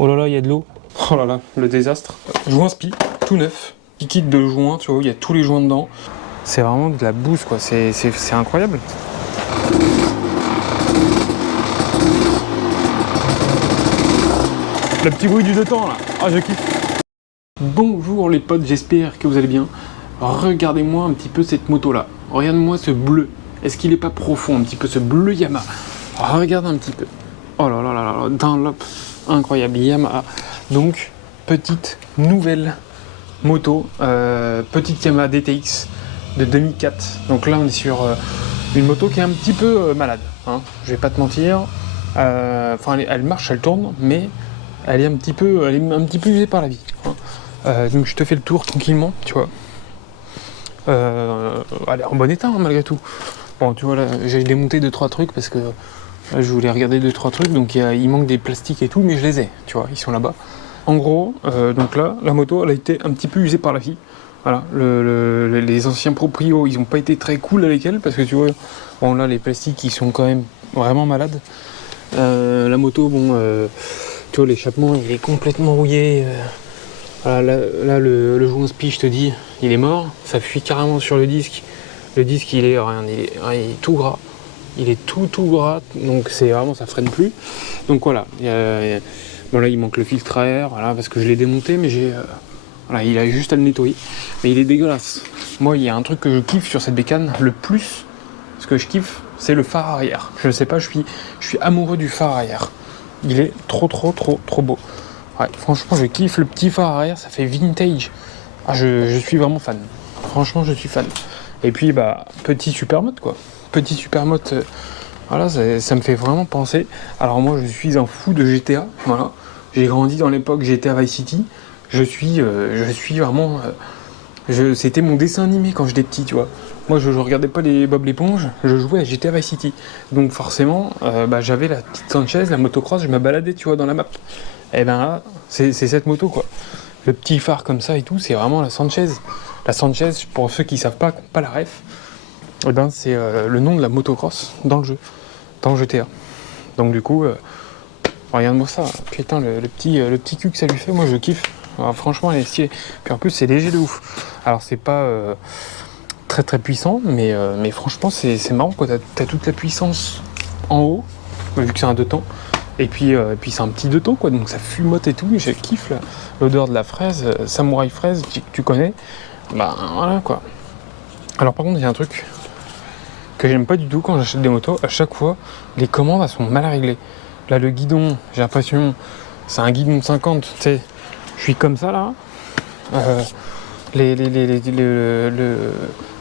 Oh là là, il y a de l'eau. Oh là là, le désastre. Joint spi, tout neuf. Liquide de joint, tu vois, il y a tous les joints dedans. C'est vraiment de la bouse, quoi. C'est incroyable. Le petit bruit du deux temps, là. Ah, je kiffe. Bonjour les potes, j'espère que vous allez bien. Regardez-moi un petit peu cette moto-là. Regarde-moi ce bleu. Est-ce qu'il est pas profond, un petit peu ce bleu Yamaha? Regarde un petit peu. Oh là là là là, Dunlop, incroyable, Yamaha. Donc, petite nouvelle moto, petite Yamaha DTX de 2004. Donc là, on est sur une moto qui est un petit peu malade. Hein. Je vais pas te mentir. Enfin, elle marche, elle tourne, mais elle est un petit peu usée par la vie. Hein. Donc je te fais le tour tranquillement, tu vois. Elle est en bon état hein, malgré tout. Bon, tu vois là, j'ai démonté 2-3 trucs parce que là, je voulais regarder 2-3 trucs, donc il manque des plastiques et tout, mais je les ai, tu vois, ils sont là-bas. En gros, donc là, la moto, elle a été un petit peu usée par la vie. Voilà, les anciens proprios, ils ont pas été très cool avec elle parce que tu vois, bon là, les plastiques, ils sont quand même vraiment malades. La moto, bon, tu vois, l'échappement, il est complètement rouillé. Voilà, là le joint spi, je te dis, il est mort. Ça fuit carrément sur le disque. Le disque, il est tout gras. Il est tout gras, donc c'est vraiment, ça freine plus. Donc voilà, bon là, il manque le filtre à air, voilà, parce que je l'ai démonté, mais voilà, il a juste à le nettoyer. Mais il est dégueulasse. Moi, il y a un truc que je kiffe sur cette bécane, le plus, ce que je kiffe, c'est le phare arrière. Je sais pas, je suis amoureux du phare arrière. Il est trop beau. Ouais, franchement, je kiffe le petit phare arrière, ça fait vintage. Je suis vraiment fan. Franchement, je suis fan. Et puis, bah, petit supermote, quoi. Petit supermote, voilà, ça me fait vraiment penser. Alors, moi, je suis un fou de GTA, voilà. J'ai grandi dans l'époque GTA Vice City. Je suis vraiment. C'était mon dessin animé quand j'étais petit, tu vois. Moi, je regardais pas les Bob l'éponge, je jouais à GTA Vice City. Donc, forcément, bah, j'avais la petite Sanchez, la motocross, je me baladais, tu vois, dans la map. Et ben là, c'est cette moto, quoi. Le petit phare comme ça et tout, c'est vraiment la Sanchez. La Sanchez, pour ceux qui savent pas, qui n'ont pas la ref, et ben c'est le nom de la motocross dans le jeu, dans GTA. Donc du coup, regarde-moi ça. Putain, le petit cul que ça lui fait, moi je kiffe. Alors, franchement, elle est stylée. Puis en plus, c'est léger de ouf. Alors c'est pas très puissant, mais franchement, c'est marrant, quoi. T'as toute la puissance en haut, vu que c'est un deux temps. Et puis c'est un petit deux temps, quoi, donc ça fumote et tout, et je kiffe l'odeur de la fraise, samouraï fraise, tu connais. Bah voilà, quoi. Alors par contre, il y a un truc que j'aime pas du tout quand j'achète des motos, à chaque fois, les commandes, elles sont mal réglées. Là, le guidon, j'ai l'impression, c'est un guidon de 50, tu sais, je suis comme ça, là. Les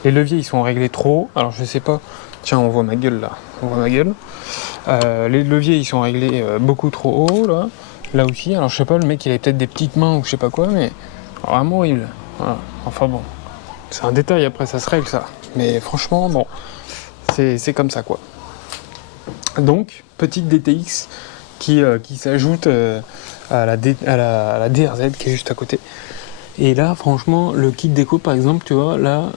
leviers, ils sont réglés trop haut, alors je sais pas, tiens, on voit ma gueule, là, on voit ma gueule. Les leviers ils sont réglés beaucoup trop haut là aussi, alors je sais pas, le mec il avait peut-être des petites mains ou je sais pas quoi, mais vraiment horrible. Voilà. Enfin bon, c'est un détail, après ça se règle ça, mais franchement bon, c'est comme ça quoi. Donc petite DTX qui s'ajoute à la DRZ qui est juste à côté. Et là franchement le kit déco par exemple, tu vois là,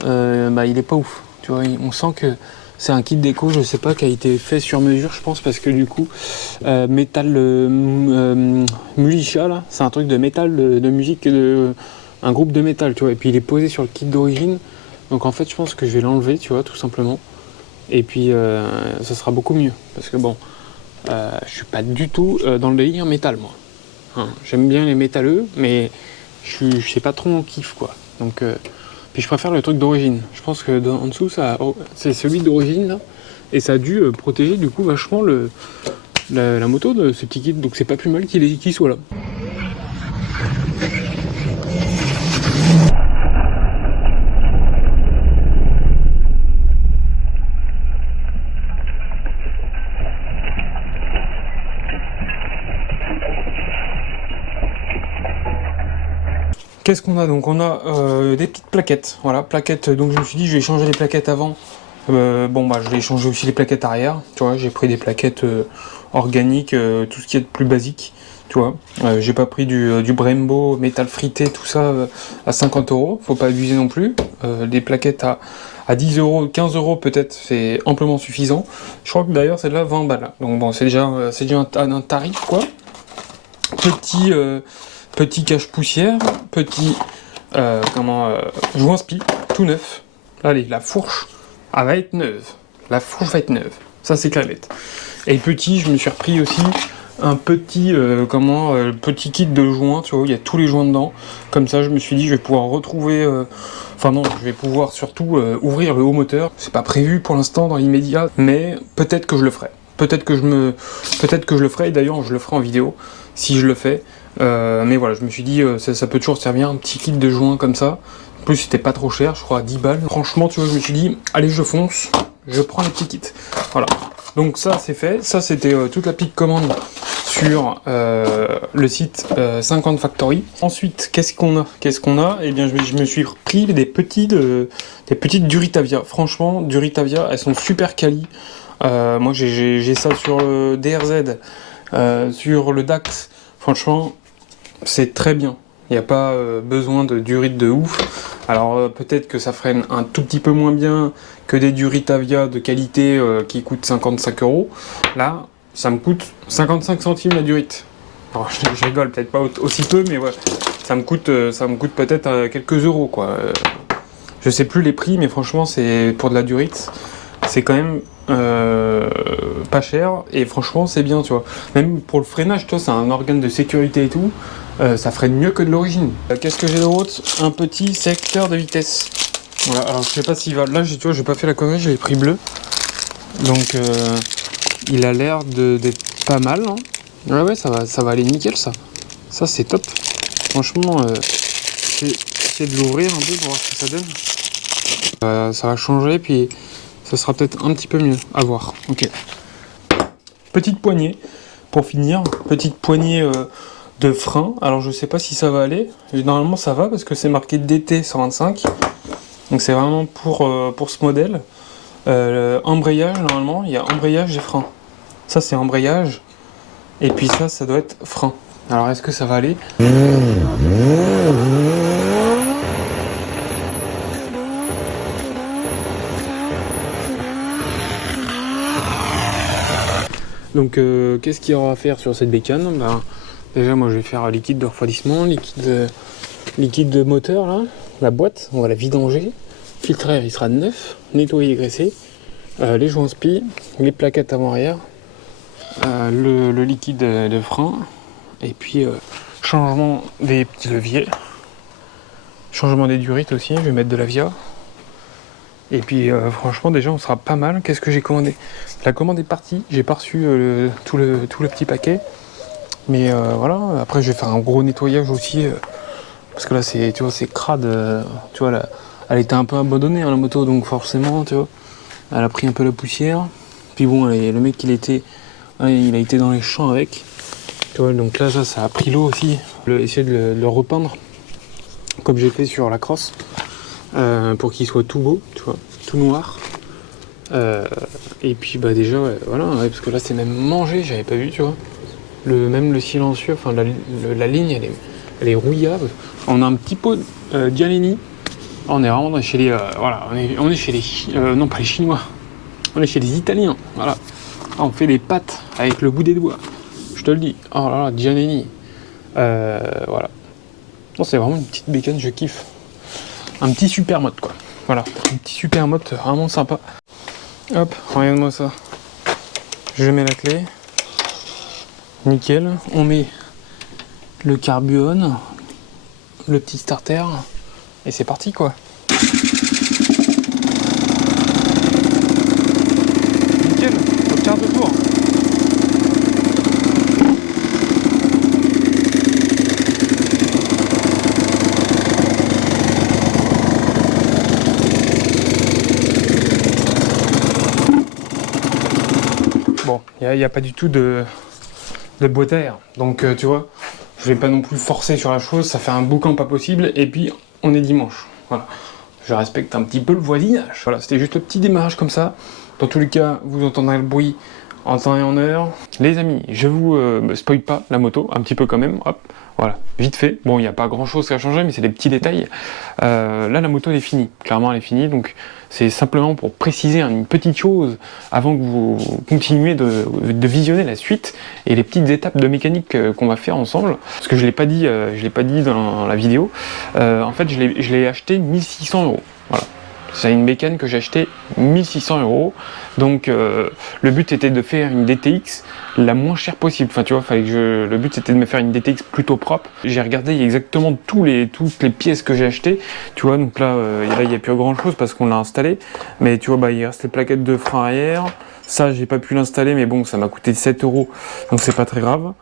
bah il est pas ouf, tu vois, on sent que c'est un kit déco, je sais pas, qui a été fait sur mesure, je pense, parce que du coup, métal Mulicha, là, c'est un truc de métal, de musique, un groupe de métal, tu vois. Et puis il est posé sur le kit d'origine, donc en fait, je pense que je vais l'enlever, tu vois, tout simplement. Et puis, ça sera beaucoup mieux, parce que bon, je suis pas du tout dans le délire métal, moi. Hein, j'aime bien les métalleux, mais je sais pas trop mon kiff, quoi. Donc, puis je préfère le truc d'origine. Je pense que en dessous, c'est celui d'origine là, et ça a dû protéger du coup vachement la moto de ce petit kit. Donc c'est pas plus mal qu'il soit là. Qu'est-ce qu'on a donc? On a des petites plaquettes. Voilà, plaquettes. Donc je me suis dit, je vais changer les plaquettes avant. Bon, bah, je vais changer aussi les plaquettes arrière. Tu vois, j'ai pris des plaquettes organiques, tout ce qui est de plus basique. Tu vois, j'ai pas pris du Brembo, métal frité, tout ça à 50€. Faut pas abuser non plus. Des plaquettes à 10€, 15€ peut-être, c'est amplement suffisant. Je crois que d'ailleurs, c'est de là 20 balles. Donc bon, c'est déjà un tarif, quoi. Petit cache-poussière, petit joint spi, tout neuf. Allez, la fourche, elle va être neuve. La fourche va être neuve. Ça, c'est clair. Et petit, je me suis repris aussi un petit petit kit de joints, tu vois, il y a tous les joints dedans. Comme ça, je me suis dit, je vais pouvoir retrouver... Enfin non, je vais pouvoir surtout ouvrir le haut moteur. C'est pas prévu pour l'instant dans l'immédiat, mais peut-être que je le ferai. Peut-être que je le ferai, et d'ailleurs je le ferai en vidéo, si je le fais. Mais voilà, je me suis dit, ça peut toujours servir, un petit kit de joints comme ça. En plus, c'était pas trop cher, je crois à 10 balles. Franchement, tu vois, je me suis dit, allez, je fonce, je prends les petits kits. Voilà. Donc ça, c'est fait. Ça, c'était toute la petite commande sur le site 50 Factory. Ensuite, qu'est-ce qu'on a? Eh bien, je me suis repris des petites Duritavia. Franchement, Duritavia, elles sont super quali. Moi, j'ai ça sur le DRZ, sur le Dax. Franchement, c'est très bien. Il n'y a pas besoin de durite de ouf. Alors peut-être que ça freine un tout petit peu moins bien que des Duritavia de qualité qui coûtent 55 €. Là, ça me coûte 55 centimes la durite. Alors je rigole, peut-être pas aussi peu, mais ouais, ça me coûte peut-être quelques euros, quoi. Je sais plus les prix, mais franchement, c'est pour de la durite, c'est quand même pas cher, et franchement c'est bien, tu vois. Même pour le freinage, tu vois, c'est un organe de sécurité et tout, ça freine mieux que de l'origine. Qu'est-ce que j'ai d'autre? Un petit secteur de vitesse. Voilà, alors je sais pas s'il va... Là, tu vois, j'ai pas fait la connerie, j'ai pris bleu. Donc il a l'air d'être pas mal, hein. Ouais, ça va aller nickel, ça. Ça, c'est top. Franchement, essayer de l'ouvrir un peu pour voir ce que ça donne. Ça va changer, puis ça sera peut-être un petit peu mieux. À voir. Ok. Petite poignée, pour finir. Petite poignée de frein. Alors, je sais pas si ça va aller. Normalement, ça va, parce que c'est marqué DT 125. Donc, c'est vraiment pour ce modèle. Embrayage, normalement, il y a embrayage et frein. Ça, c'est embrayage. Et puis ça doit être frein. Alors, est-ce que ça va aller? Donc, qu'est-ce qu'il y aura à faire sur cette bécane? Ben, déjà, moi, je vais faire liquide de refroidissement, liquide de moteur, là. La boîte, on va la vidanger. Filtre il sera neuf, nettoyé, graissé. Les joints spi, les plaquettes avant-arrière, le liquide de frein, et puis changement des petits leviers, changement des durites aussi, je vais mettre de la via. Et puis franchement, déjà on sera pas mal. Qu'est-ce que j'ai commandé? La commande est partie, j'ai pas reçu tout le petit paquet, mais voilà. Après je vais faire un gros nettoyage aussi, parce que là c'est, tu vois, c'est crade, tu vois, là, elle était un peu abandonnée, hein, la moto, donc forcément, tu vois, elle a pris un peu la poussière. Puis bon, le mec il a été dans les champs avec, tu vois, donc là ça a pris l'eau aussi. Essayer de le repeindre comme j'ai fait sur la crosse, pour qu'il soit tout beau, tu vois, tout noir. Et puis bah déjà voilà, ouais, parce que là c'est même mangé, j'avais pas vu, tu vois. Même le silencieux, enfin la ligne elle est rouillable. On a un petit pot Giannini. On est vraiment chez les voilà, on est chez les non pas les Chinois, on est chez les Italiens, voilà. On fait des pâtes avec le bout des doigts, je te le dis. Oh là là, Giannini. Voilà. Non, c'est vraiment une petite bécane, je kiffe. Un petit super mode, quoi. Voilà, un petit super mode vraiment sympa. Hop, regarde-moi ça. Je mets la clé. Nickel. On met le carbuone, le petit starter, et c'est parti, quoi. Nickel, au quart de tour. Bon, il n'y a pas du tout de boîte à air, donc tu vois, je vais pas non plus forcer sur la chose, ça fait un boucan pas possible, et puis on est dimanche, voilà. Je respecte un petit peu le voisinage. Voilà, c'était juste le petit démarrage comme ça. Dans tous les cas, vous entendrez le bruit en temps et en heure. Les amis, je vous spoil pas la moto, un petit peu quand même, hop, voilà, vite fait. Bon, il n'y a pas grand chose à changer, mais c'est des petits détails. Là, la moto, elle est finie, clairement, elle est finie, donc c'est simplement pour préciser une petite chose avant que vous continuiez de visionner la suite et les petites étapes de mécanique qu'on va faire ensemble. Parce que je l'ai pas dit dans la vidéo. En fait, je l'ai acheté 1600 €. Voilà. C'est une bécane que j'ai acheté 1600 €. Donc le but était de faire une DTX la moins chère possible. Enfin tu vois, le but c'était de me faire une DTX plutôt propre. J'ai regardé exactement toutes les pièces que j'ai achetées. Tu vois, donc là il n'y a plus grand chose parce qu'on l'a installé. Mais tu vois, bah, il reste les plaquettes de frein arrière. Ça j'ai pas pu l'installer, mais bon, ça m'a coûté 7 €. Donc c'est pas très grave.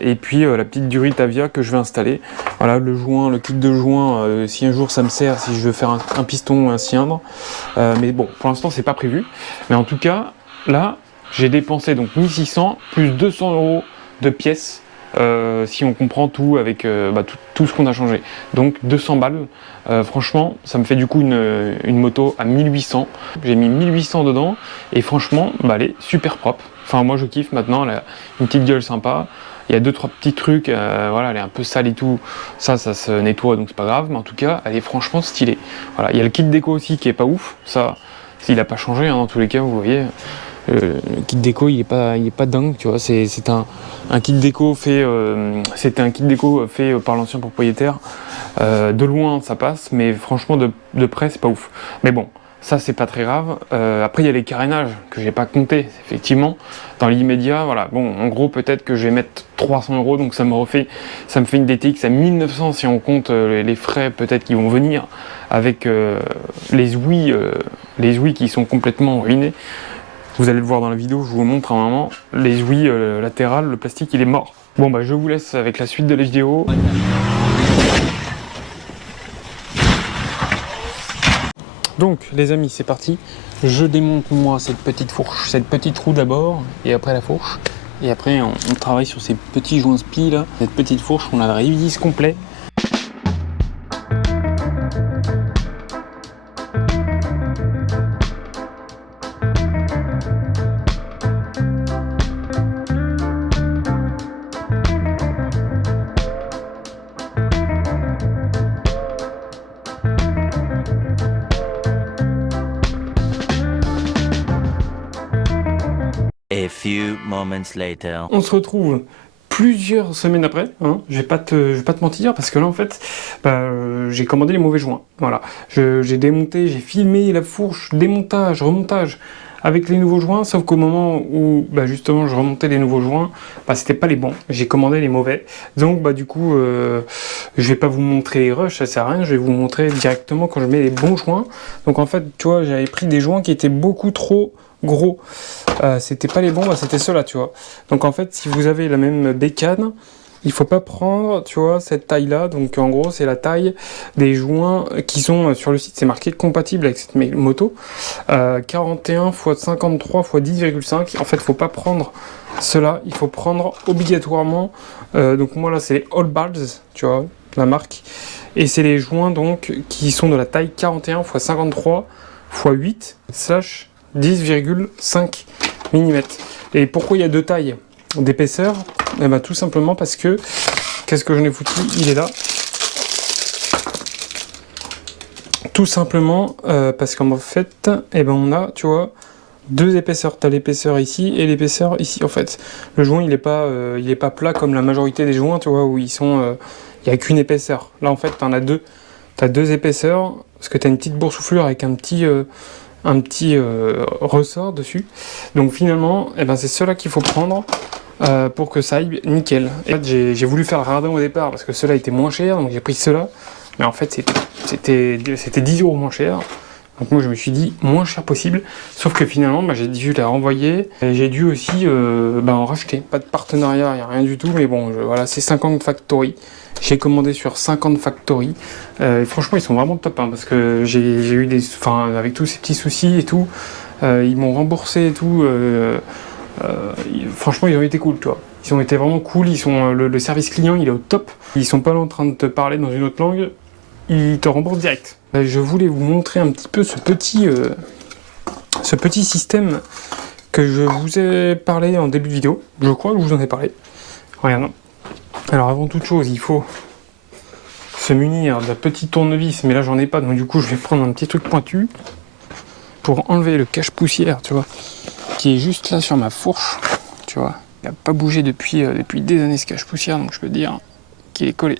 Et puis la petite durite Avia que je vais installer. Voilà, le kit de joint, si un jour ça me sert, si je veux faire un piston ou un cylindre. Mais bon, pour l'instant c'est pas prévu. Mais en tout cas, là, j'ai dépensé donc 1600 plus 200 € de pièces. Si on comprend tout avec tout ce qu'on a changé. Donc 200 balles. Franchement, ça me fait du coup une moto à 1800. J'ai mis 1800 dedans et franchement, bah, elle est super propre. Enfin, moi je kiffe maintenant, elle a une petite gueule sympa. Il y a 2-3 petits trucs, voilà, elle est un peu sale et tout. Ça se nettoie donc c'est pas grave, mais en tout cas, elle est franchement stylée. Voilà, il y a le kit déco aussi qui est pas ouf. Ça, il a pas changé hein, dans tous les cas, vous voyez. Le kit déco il est pas dingue, tu vois. C'est un kit déco fait, c'était un kit déco fait par l'ancien propriétaire. De loin ça passe, mais franchement de près c'est pas ouf. Mais bon, ça c'est pas très grave. Après il y a les carénages que j'ai pas compté effectivement. Dans l'immédiat, voilà. Bon, en gros peut-être que je vais mettre 300 €, donc ça me fait une DTX à 1900 si on compte les frais peut-être qui vont venir avec les ouïes qui sont complètement ruinés. Vous allez le voir dans la vidéo, je vous montre un moment, les ouïes latérales, le plastique il est mort. Bon bah je vous laisse avec la suite de la vidéo. Donc les amis, c'est parti. Je démonte moi cette petite fourche, cette petite roue d'abord, et après la fourche. Et après on travaille sur ces petits joints spi là. Cette petite fourche, on la révise complet. A few moments later. On se retrouve plusieurs semaines après, hein. Je vais pas te mentir parce que là en fait, j'ai commandé les mauvais joints. Voilà, j'ai démonté, j'ai filmé la fourche, démontage, remontage avec les nouveaux joints, sauf qu'au moment où justement je remontais les nouveaux joints, c'était pas les bons. J'ai commandé les mauvais. Donc du coup, je vais pas vous montrer les rushs, ça sert à rien. Je vais vous montrer directement quand je mets les bons joints. Donc en fait, tu vois, j'avais pris des joints qui étaient beaucoup trop gros. C'était pas les bons, c'était ceux-là, tu vois. Donc en fait, si vous avez la même bécane, il faut pas prendre, tu vois, cette taille-là. Donc en gros, c'est la taille des joints qui sont sur le site. C'est marqué compatible avec cette moto. 41 x 53 x 10,5. En fait, faut pas prendre cela. Il faut prendre obligatoirement. Donc moi là, c'est les All Balls, tu vois, la marque. Et c'est les joints donc qui sont de la taille 41 x 53 x 8 / 10,5 mm. Et pourquoi il y a deux tailles d'épaisseur? Tout simplement parce que, qu'est-ce que j'en ai foutu? Il est là. Tout simplement parce qu'en fait, on a, tu vois, deux épaisseurs. Tu as l'épaisseur ici et l'épaisseur ici. En fait, le joint, il est pas plat comme la majorité des joints, tu vois, où il n'y a qu'une épaisseur. Là, en fait, tu en as deux. Tu as deux épaisseurs parce que tu as une petite boursouflure avec un petit ressort dessus. Donc finalement, c'est cela qu'il faut prendre pour que ça aille nickel. Et en fait, j'ai voulu faire le radin au départ parce que cela était moins cher, donc j'ai pris cela. Mais en fait, c'était 10 € moins cher. Donc moi, je me suis dit moins cher possible. Sauf que finalement, j'ai dû la renvoyer. J'ai dû aussi en racheter. Pas de partenariat, il n'y a rien du tout. Mais bon, voilà, c'est 50 Factory. J'ai commandé sur 50 Factory. Et franchement, ils sont vraiment top, parce que j'ai eu avec tous ces petits soucis et tout, ils m'ont remboursé et tout. Franchement, ils ont été cool, tu vois. Ils ont été vraiment cool. Ils sont le service client, il est au top. Ils sont pas là en train de te parler dans une autre langue. Ils te remboursent direct. Je voulais vous montrer un petit peu ce petit système que je vous ai parlé en début de vidéo. Je crois que je vous en ai parlé. Regarde. Alors avant toute chose, il faut se munir d'un petit tournevis, mais là j'en ai pas, donc du coup je vais prendre un petit truc pointu pour enlever le cache-poussière, tu vois, qui est juste là sur ma fourche, tu vois. Il n'a pas bougé depuis des années ce cache-poussière, donc je peux te dire qu'il est collé.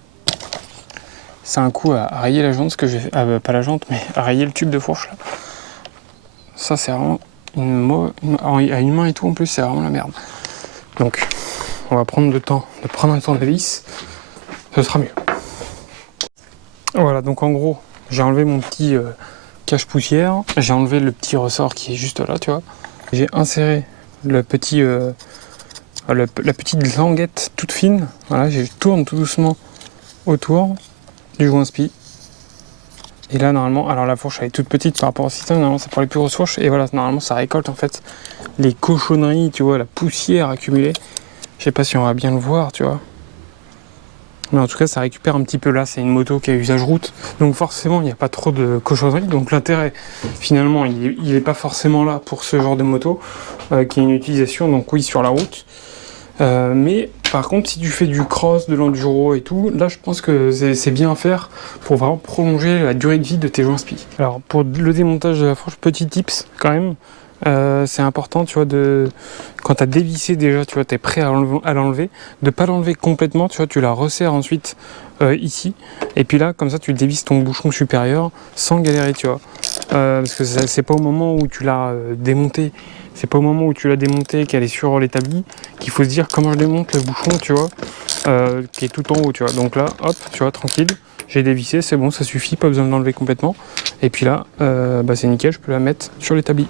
C'est un coup à rayer la jante, ce que j'ai fait, pas la jante, mais à rayer le tube de fourche là. Ça c'est vraiment à une main et tout en plus, c'est vraiment la merde. Donc on va prendre le temps de prendre un tournevis, ce sera mieux. Voilà, donc en gros, j'ai enlevé mon petit cache-poussière, j'ai enlevé le petit ressort qui est juste là, tu vois. J'ai inséré le petit, la petite languette toute fine, voilà, je tourne tout doucement autour du joint spi. Et là, normalement, alors la fourche elle est toute petite par rapport au système, normalement c'est pour les plus grosses fourches, et voilà, normalement ça récolte en fait les cochonneries, tu vois, la poussière accumulée. Je sais pas si on va bien le voir, tu vois. Mais en tout cas, ça récupère un petit peu là. C'est une moto qui a usage route. Donc forcément, il n'y a pas trop de cochonneries. Donc l'intérêt, finalement, il n'est pas forcément là pour ce genre de moto, qui est une utilisation, donc oui, sur la route. Mais par contre, si tu fais du cross, de l'enduro et tout, là, je pense que c'est bien à faire pour vraiment prolonger la durée de vie de tes joints spi. Alors, pour le démontage de la fourche, petit tips quand même. C'est important, tu vois, quand tu as dévissé déjà, tu vois, tu es prêt à l'enlever, de pas l'enlever complètement, tu vois, tu la resserres ensuite ici, et puis là, comme ça, tu dévisses ton bouchon supérieur sans galérer, tu vois, parce que c'est pas au moment où tu l'as démonté, qu'elle est sur l'établi, qu'il faut se dire comment je démonte le bouchon, tu vois, qui est tout en haut, tu vois, donc là, hop, tu vois, tranquille, j'ai dévissé, c'est bon, ça suffit, pas besoin de l'enlever complètement, et puis là, c'est nickel, je peux la mettre sur l'établi.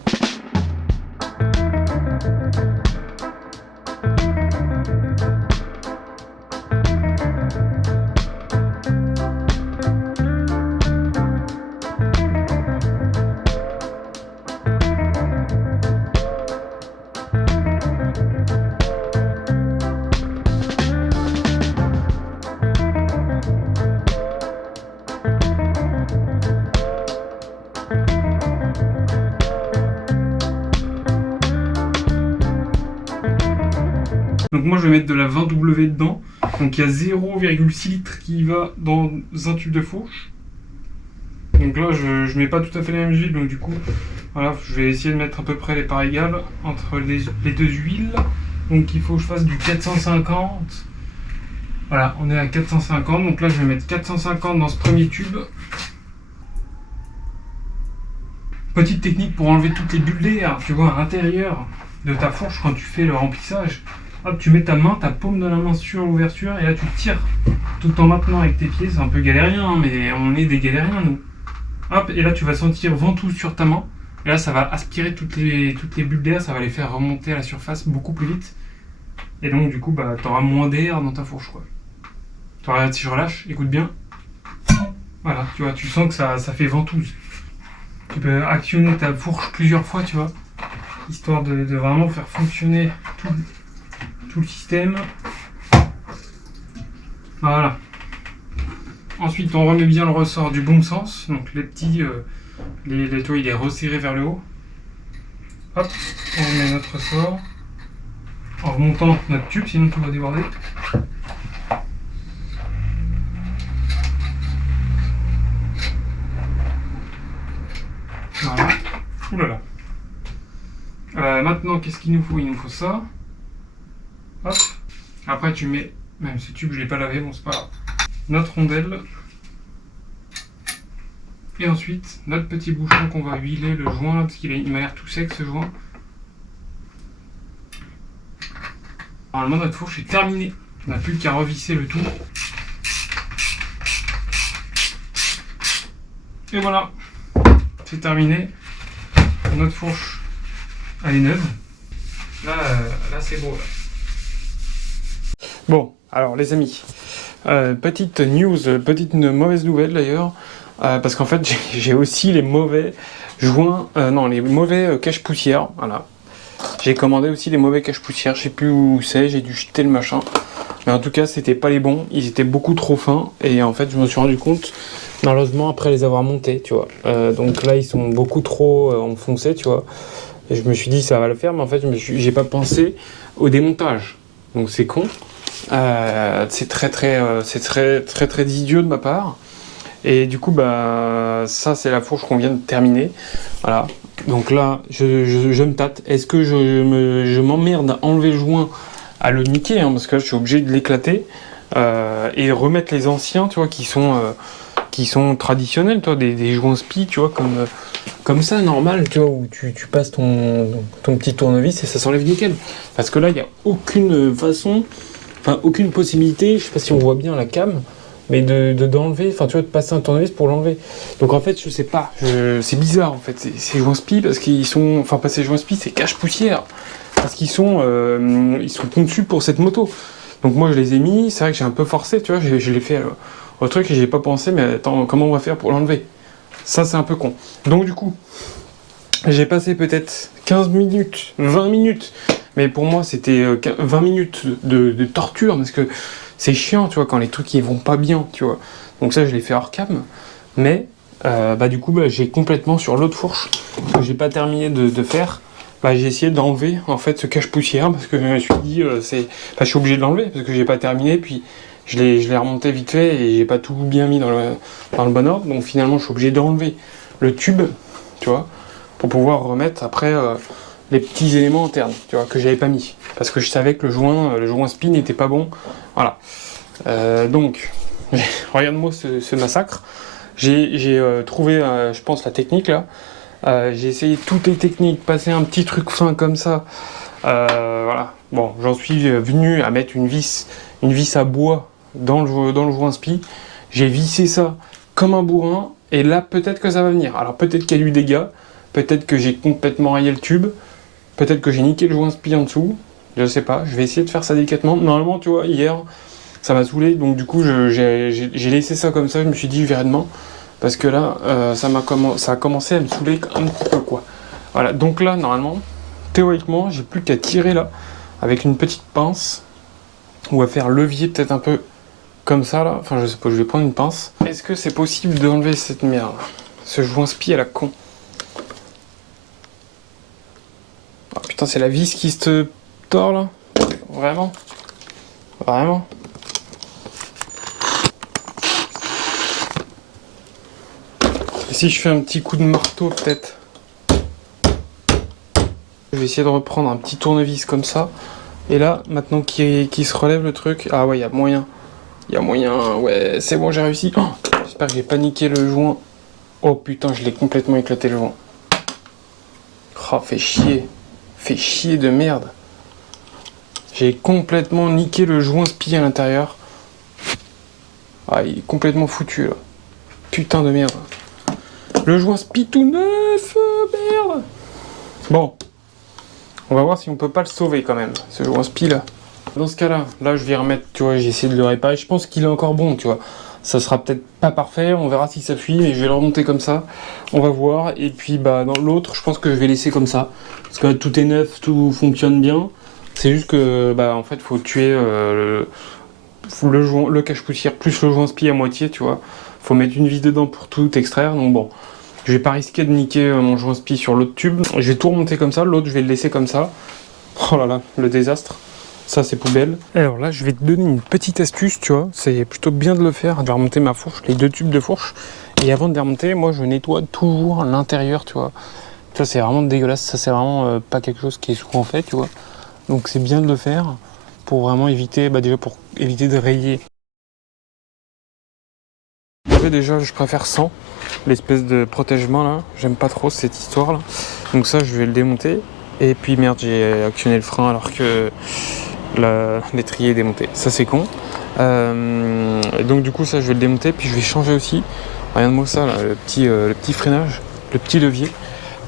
Donc moi je vais mettre de la 20W dedans, donc il y a 0,6 litres qui va dans un tube de fourche. Donc là je mets pas tout à fait les mêmes huiles, donc du coup voilà, je vais essayer de mettre à peu près les parts égales entre les deux huiles. Donc il faut que je fasse du 450. Voilà, on est à 450, donc là je vais mettre 450 dans ce premier tube. Petite technique pour enlever toutes les bulles d'air, tu vois, à l'intérieur de ta fourche quand tu fais le remplissage. Hop, tu mets ta paume de la main sur l'ouverture et là tu tires tout en maintenant avec tes pieds. C'est un peu galérien, hein, mais on est des galériens nous. Hop, et là tu vas sentir ventouse sur ta main. Et là ça va aspirer toutes les bulles d'air, ça va les faire remonter à la surface beaucoup plus vite. Et donc du coup, tu auras moins d'air dans ta fourche, quoi. Tu regardes si je relâche, écoute bien. Voilà, tu vois, tu sens que ça fait ventouse. Tu peux actionner ta fourche plusieurs fois, tu vois, histoire de vraiment faire fonctionner tout le système. Voilà. Ensuite, on remet bien le ressort du bon sens. Donc les petits, les toits, il est resserré vers le haut. Hop, on remet notre ressort en remontant notre tube, sinon tout va déborder. Voilà. Ouh là là. Maintenant, qu'est-ce qu'il nous faut? Il nous faut ça. Hop. Après, tu mets, même ce tube, je l'ai pas lavé, bon, c'est pas grave. Notre rondelle. Et ensuite, notre petit bouchon qu'on va huiler le joint, là, parce qu'il m'a l'air tout sec ce joint. Normalement, notre fourche est terminée. On n'a plus qu'à revisser le tout. Et voilà. C'est terminé. Notre fourche, elle est neuve. Là c'est beau. Là. Bon, alors les amis, petite mauvaise nouvelle d'ailleurs, parce qu'en fait j'ai aussi les mauvais joints, les mauvais cache-poussières, voilà. J'ai commandé aussi les mauvais cache-poussières, je sais plus où c'est, j'ai dû jeter le machin. Mais en tout cas, c'était pas les bons, ils étaient beaucoup trop fins, et en fait je me suis rendu compte, malheureusement après les avoir montés, tu vois. Donc là ils sont beaucoup trop enfoncés, tu vois. Et je me suis dit ça va le faire, mais en fait j'ai pas pensé au démontage. Donc c'est con. C'est très idiot de ma part. Et du coup bah ça c'est la fourche qu'on vient de terminer. Voilà. Donc là je me tâte. Est-ce que je m'emmerde à enlever le joint, à le niquer, hein, parce que là je suis obligé de l'éclater et remettre les anciens, tu vois, qui sont traditionnels, toi, des joints spi, tu vois, comme ça, normal, tu vois, où tu passes ton petit tournevis et ça s'enlève nickel. Parce que là, il n'y a aucune façon, enfin, aucune possibilité, je sais pas si on voit bien la cam, mais d'enlever, enfin, tu vois, de passer un tournevis pour l'enlever. Donc, en fait, je sais pas, c'est bizarre, en fait, ces joints spi, parce qu'ils sont, enfin, pas ces joints spi, c'est cache-poussière, parce qu'ils sont conçus pour cette moto. Donc, moi, je les ai mis, c'est vrai que j'ai un peu forcé, tu vois, je l'ai fait au truc et j'ai pas pensé, mais attends, comment on va faire pour l'enlever? Ça, c'est un peu con. Donc, du coup, j'ai passé peut-être 15 minutes, 20 minutes, mais pour moi, c'était 20 minutes de torture, parce que c'est chiant, tu vois, quand les trucs, ils vont pas bien, tu vois. Donc ça, je l'ai fait hors cam, mais du coup, j'ai complètement, sur l'autre fourche, que j'ai pas terminé de faire, j'ai essayé d'enlever, en fait, ce cache-poussière, parce que je me suis dit, je suis obligé de l'enlever, parce que j'ai pas terminé, puis je l'ai remonté vite fait, et j'ai pas tout bien mis dans le bon ordre, donc finalement, je suis obligé d'enlever le tube, tu vois, pour pouvoir remettre après les petits éléments internes, tu vois, que j'avais pas mis, parce que je savais que le joint spin n'était pas bon, voilà. Donc, regarde-moi ce massacre. J'ai trouvé, je pense, la technique là. J'ai essayé toutes les techniques, passer un petit truc fin comme ça. Voilà. Bon, j'en suis venu à mettre une vis à bois dans le joint spi. J'ai vissé ça comme un bourrin. Et là, peut-être que ça va venir. Alors, peut-être qu'il y a eu des dégâts. Peut-être que j'ai complètement rayé le tube. Peut-être que j'ai niqué le joint spi en dessous. Je sais pas. Je vais essayer de faire ça délicatement. Normalement, tu vois, hier, ça m'a saoulé. Donc, du coup, j'ai laissé ça comme ça. Je me suis dit, je verrai demain. Parce que là, ça a commencé à me saouler un petit peu, quoi. Voilà, donc là, normalement, théoriquement, j'ai plus qu'à tirer là, avec une petite pince, ou à faire levier peut-être un peu comme ça, là. Enfin, je sais pas, je vais prendre une pince. Est-ce que c'est possible d'enlever cette merde? Ce joint spi à la con. Oh putain, c'est la vis qui se tord, là? Vraiment? Vraiment? Et si je fais un petit coup de marteau, peut-être? Je vais essayer de reprendre un petit tournevis comme ça. Et là, maintenant qu'il se relève le truc... Ah ouais, il y a moyen. Il y a moyen, ouais, c'est bon, j'ai réussi. Oh, j'espère que j'ai paniqué le joint. Oh putain, je l'ai complètement éclaté le joint. Oh, fait chier. Fait chier de merde. J'ai complètement niqué le joint spi à l'intérieur. Ah, il est complètement foutu là. Putain de merde. Le joint spi tout neuf, merde. Bon. On va voir si on peut pas le sauver quand même, ce joint spi là. Dans ce cas-là, là je vais remettre, tu vois, j'ai essayé de le réparer. Je pense qu'il est encore bon, tu vois. Ça sera peut-être pas parfait, on verra si ça fuit, mais je vais le remonter comme ça. On va voir. Et puis dans l'autre, je pense que je vais laisser comme ça. Parce que là, tout est neuf, tout fonctionne bien. C'est juste que en fait, faut tuer le cache-poussière plus le joint spi à moitié, tu vois. Faut mettre une vis dedans pour tout extraire. Donc bon. Je vais pas risquer de niquer mon joint spi sur l'autre tube. Je vais tout remonter comme ça, l'autre je vais le laisser comme ça. Oh là là, le désastre. Ça c'est poubelle. Alors là je vais te donner une petite astuce, tu vois. C'est plutôt bien de le faire, de remonter ma fourche, les deux tubes de fourche. Et avant de les remonter, moi je nettoie toujours l'intérieur, tu vois. Ça c'est vraiment dégueulasse, ça c'est vraiment pas quelque chose qui est souvent fait, tu vois. Donc c'est bien de le faire pour vraiment éviter, déjà pour éviter de rayer. Déjà je préfère sans l'espèce de protège-main là, j'aime pas trop cette histoire là. Donc ça je vais le démonter. Et puis merde, j'ai actionné le frein alors que l'étrier est démonté. Ça c'est con. Donc du coup ça je vais le démonter. Puis je vais changer aussi, regarde-moi ça là, le petit freinage, le petit levier.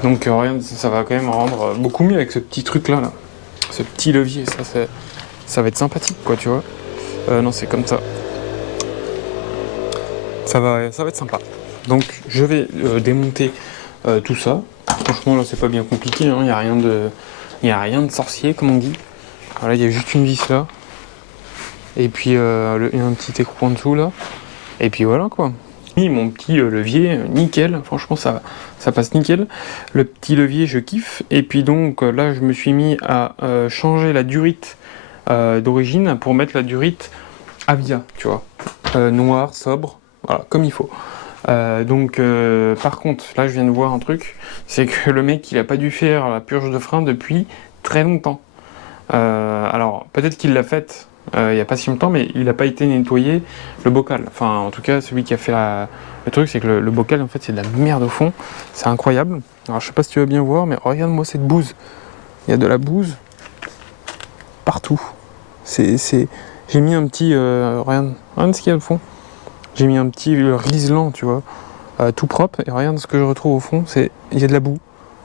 Donc regarde, ça va quand même rendre beaucoup mieux avec ce petit truc là. Ce petit levier, ça va être sympathique quoi, tu vois. Non, c'est comme ça. Ça va être sympa. Donc je vais démonter tout ça. Franchement là c'est pas bien compliqué, hein. Il n'y a rien de sorcier comme on dit. Voilà, il y a juste une vis là. Et puis il y a un petit écrou en dessous là. Et puis voilà quoi. Mon petit levier, nickel, franchement ça passe nickel. Le petit levier, je kiffe. Et puis donc là, je me suis mis à changer la durite d'origine pour mettre la durite Avia, tu vois. Noir, sobre, voilà, comme il faut. Par contre, là je viens de voir un truc, c'est que le mec il a pas dû faire la purge de frein depuis très longtemps. Alors peut-être qu'il l'a faite il n'y a pas si longtemps, mais il n'a pas été nettoyé le bocal. Enfin, en tout cas, celui qui a fait le truc, c'est que le bocal, en fait, c'est de la merde au fond. C'est incroyable. Alors, je sais pas si tu vas bien voir, mais regarde-moi cette bouse. Il y a de la bouse partout. J'ai mis un petit... regarde ce qu'il y a au fond. J'ai mis un petit riselant, tu vois, tout propre. Et regarde ce que je retrouve au fond, il y a de la boue,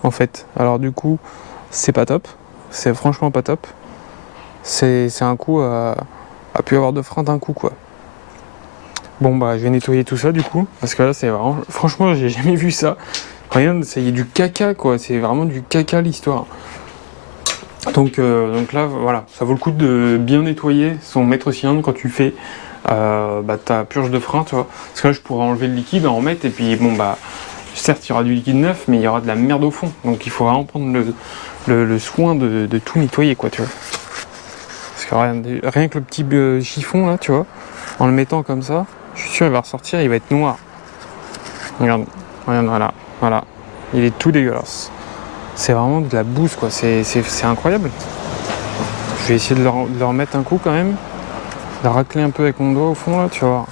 en fait. Alors, du coup, c'est pas top. C'est franchement pas top. C'est un coup à pu avoir de frein d'un coup, quoi. Bon bah je vais nettoyer tout ça du coup, parce que là c'est vraiment, franchement j'ai jamais vu ça. Rien, c'est du caca quoi, c'est vraiment du caca l'histoire. Donc là voilà, ça vaut le coup de bien nettoyer son maître cylindre quand tu fais ta purge de frein, tu vois. Parce que là je pourrais enlever le liquide, en remettre, et puis bon bah certes il y aura du liquide neuf, mais il y aura de la merde au fond. Donc il faut vraiment prendre le soin de tout nettoyer quoi, tu vois. Rien que le petit chiffon là, tu vois, en le mettant comme ça, je suis sûr il va ressortir, il va être noir. Regarde, voilà, il est tout dégueulasse. C'est vraiment de la bouse quoi, c'est incroyable. Je vais essayer de le remettre un coup quand même, de la racler un peu avec mon doigt au fond là, tu vois.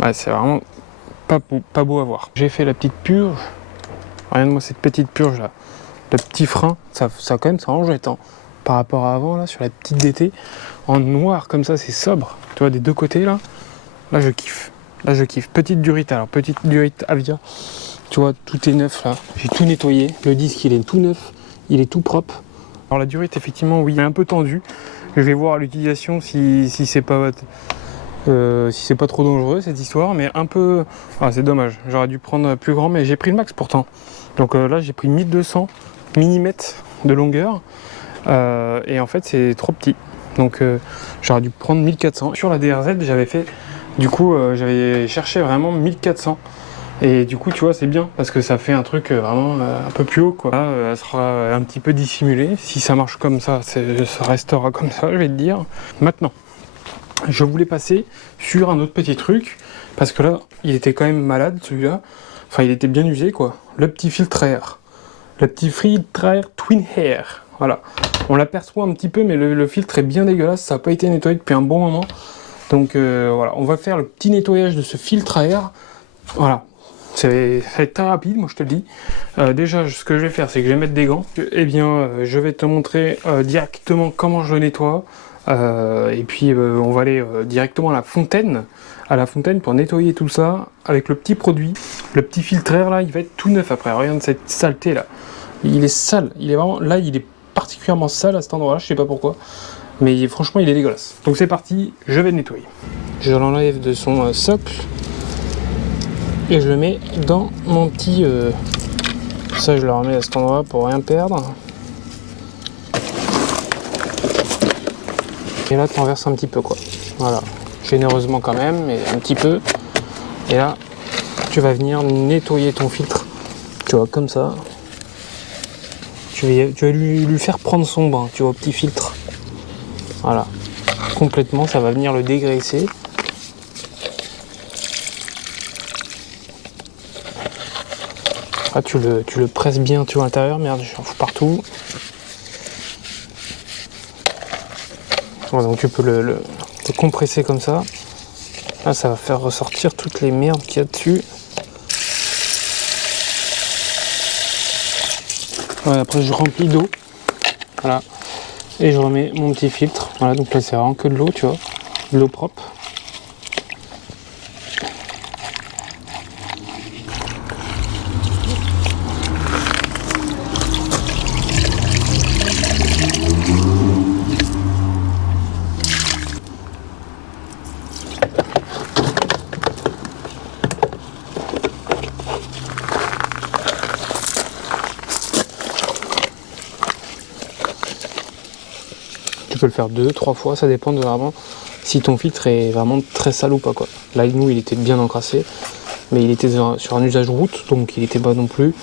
Ouais, c'est vraiment pas beau à voir. J'ai fait la petite purge, regarde-moi cette petite purge là, le petit frein, ça quand même ça en jette, hein. Par rapport à avant là sur la petite DT en noir comme ça, c'est sobre, tu vois, des deux côtés là je kiffe, petite durite, alors petite durite Avia, tu vois, tout est neuf là, j'ai tout nettoyé, le disque il est tout neuf, il est tout propre. Alors la durite effectivement oui, il est un peu tendu, je vais voir à l'utilisation si c'est pas trop dangereux cette histoire, mais un peu, c'est dommage, j'aurais dû prendre plus grand, mais j'ai pris le max pourtant. Donc là j'ai pris 1200 mm de longueur. Et en fait c'est trop petit, donc j'aurais dû prendre 1400. Sur la DRZ j'avais cherché vraiment 1400, et du coup tu vois c'est bien parce que ça fait un truc vraiment un peu plus haut quoi. Là elle sera un petit peu dissimulée, si ça marche comme ça, ça restera comme ça, je vais te dire. Maintenant je voulais passer sur un autre petit truc, parce que là il était quand même malade celui-là, enfin il était bien usé quoi, le petit filtre à air. Le petit filtre à air Twin Air. Voilà. On l'aperçoit un petit peu, mais le filtre est bien dégueulasse. Ça n'a pas été nettoyé depuis un bon moment. Donc voilà, on va faire le petit nettoyage de ce filtre à air. Voilà. Ça va être très rapide, moi je te le dis. Déjà, ce que je vais faire, c'est que je vais mettre des gants. Je vais te montrer directement comment je le nettoie. Et puis, on va aller directement à la fontaine pour nettoyer tout ça avec le petit produit. Le petit filtre à air là, il va être tout neuf après. Regarde cette saleté là. Il est sale, il est particulièrement sale à cet endroit là, je sais pas pourquoi, mais franchement il est dégueulasse. Donc c'est parti, je vais le nettoyer. Je l'enlève de son socle et je le mets dans mon petit... Ça je le remets à cet endroit pour rien perdre. Et là tu en verses un petit peu quoi, voilà, généreusement quand même, mais un petit peu. Et là tu vas venir nettoyer ton filtre, tu vois, comme ça. Tu vas lui faire prendre son bain, tu vois, petit filtre. Voilà, complètement, ça va venir le dégraisser. Là, tu le presses bien, tu vois, à l'intérieur. Merde, j'en fous partout. Voilà, donc tu peux le compresser comme ça. Là, ça va faire ressortir toutes les merdes qu'il y a dessus. Ouais, après, je remplis d'eau. Voilà. Et je remets mon petit filtre. Voilà, donc là, c'est vraiment que de l'eau, tu vois. De l'eau propre. Tu peux le faire 2-3 fois, ça dépend de vraiment si ton filtre est vraiment très sale ou pas, quoi. Là, nous, il était bien encrassé, mais il était sur un usage route, donc il était pas non plus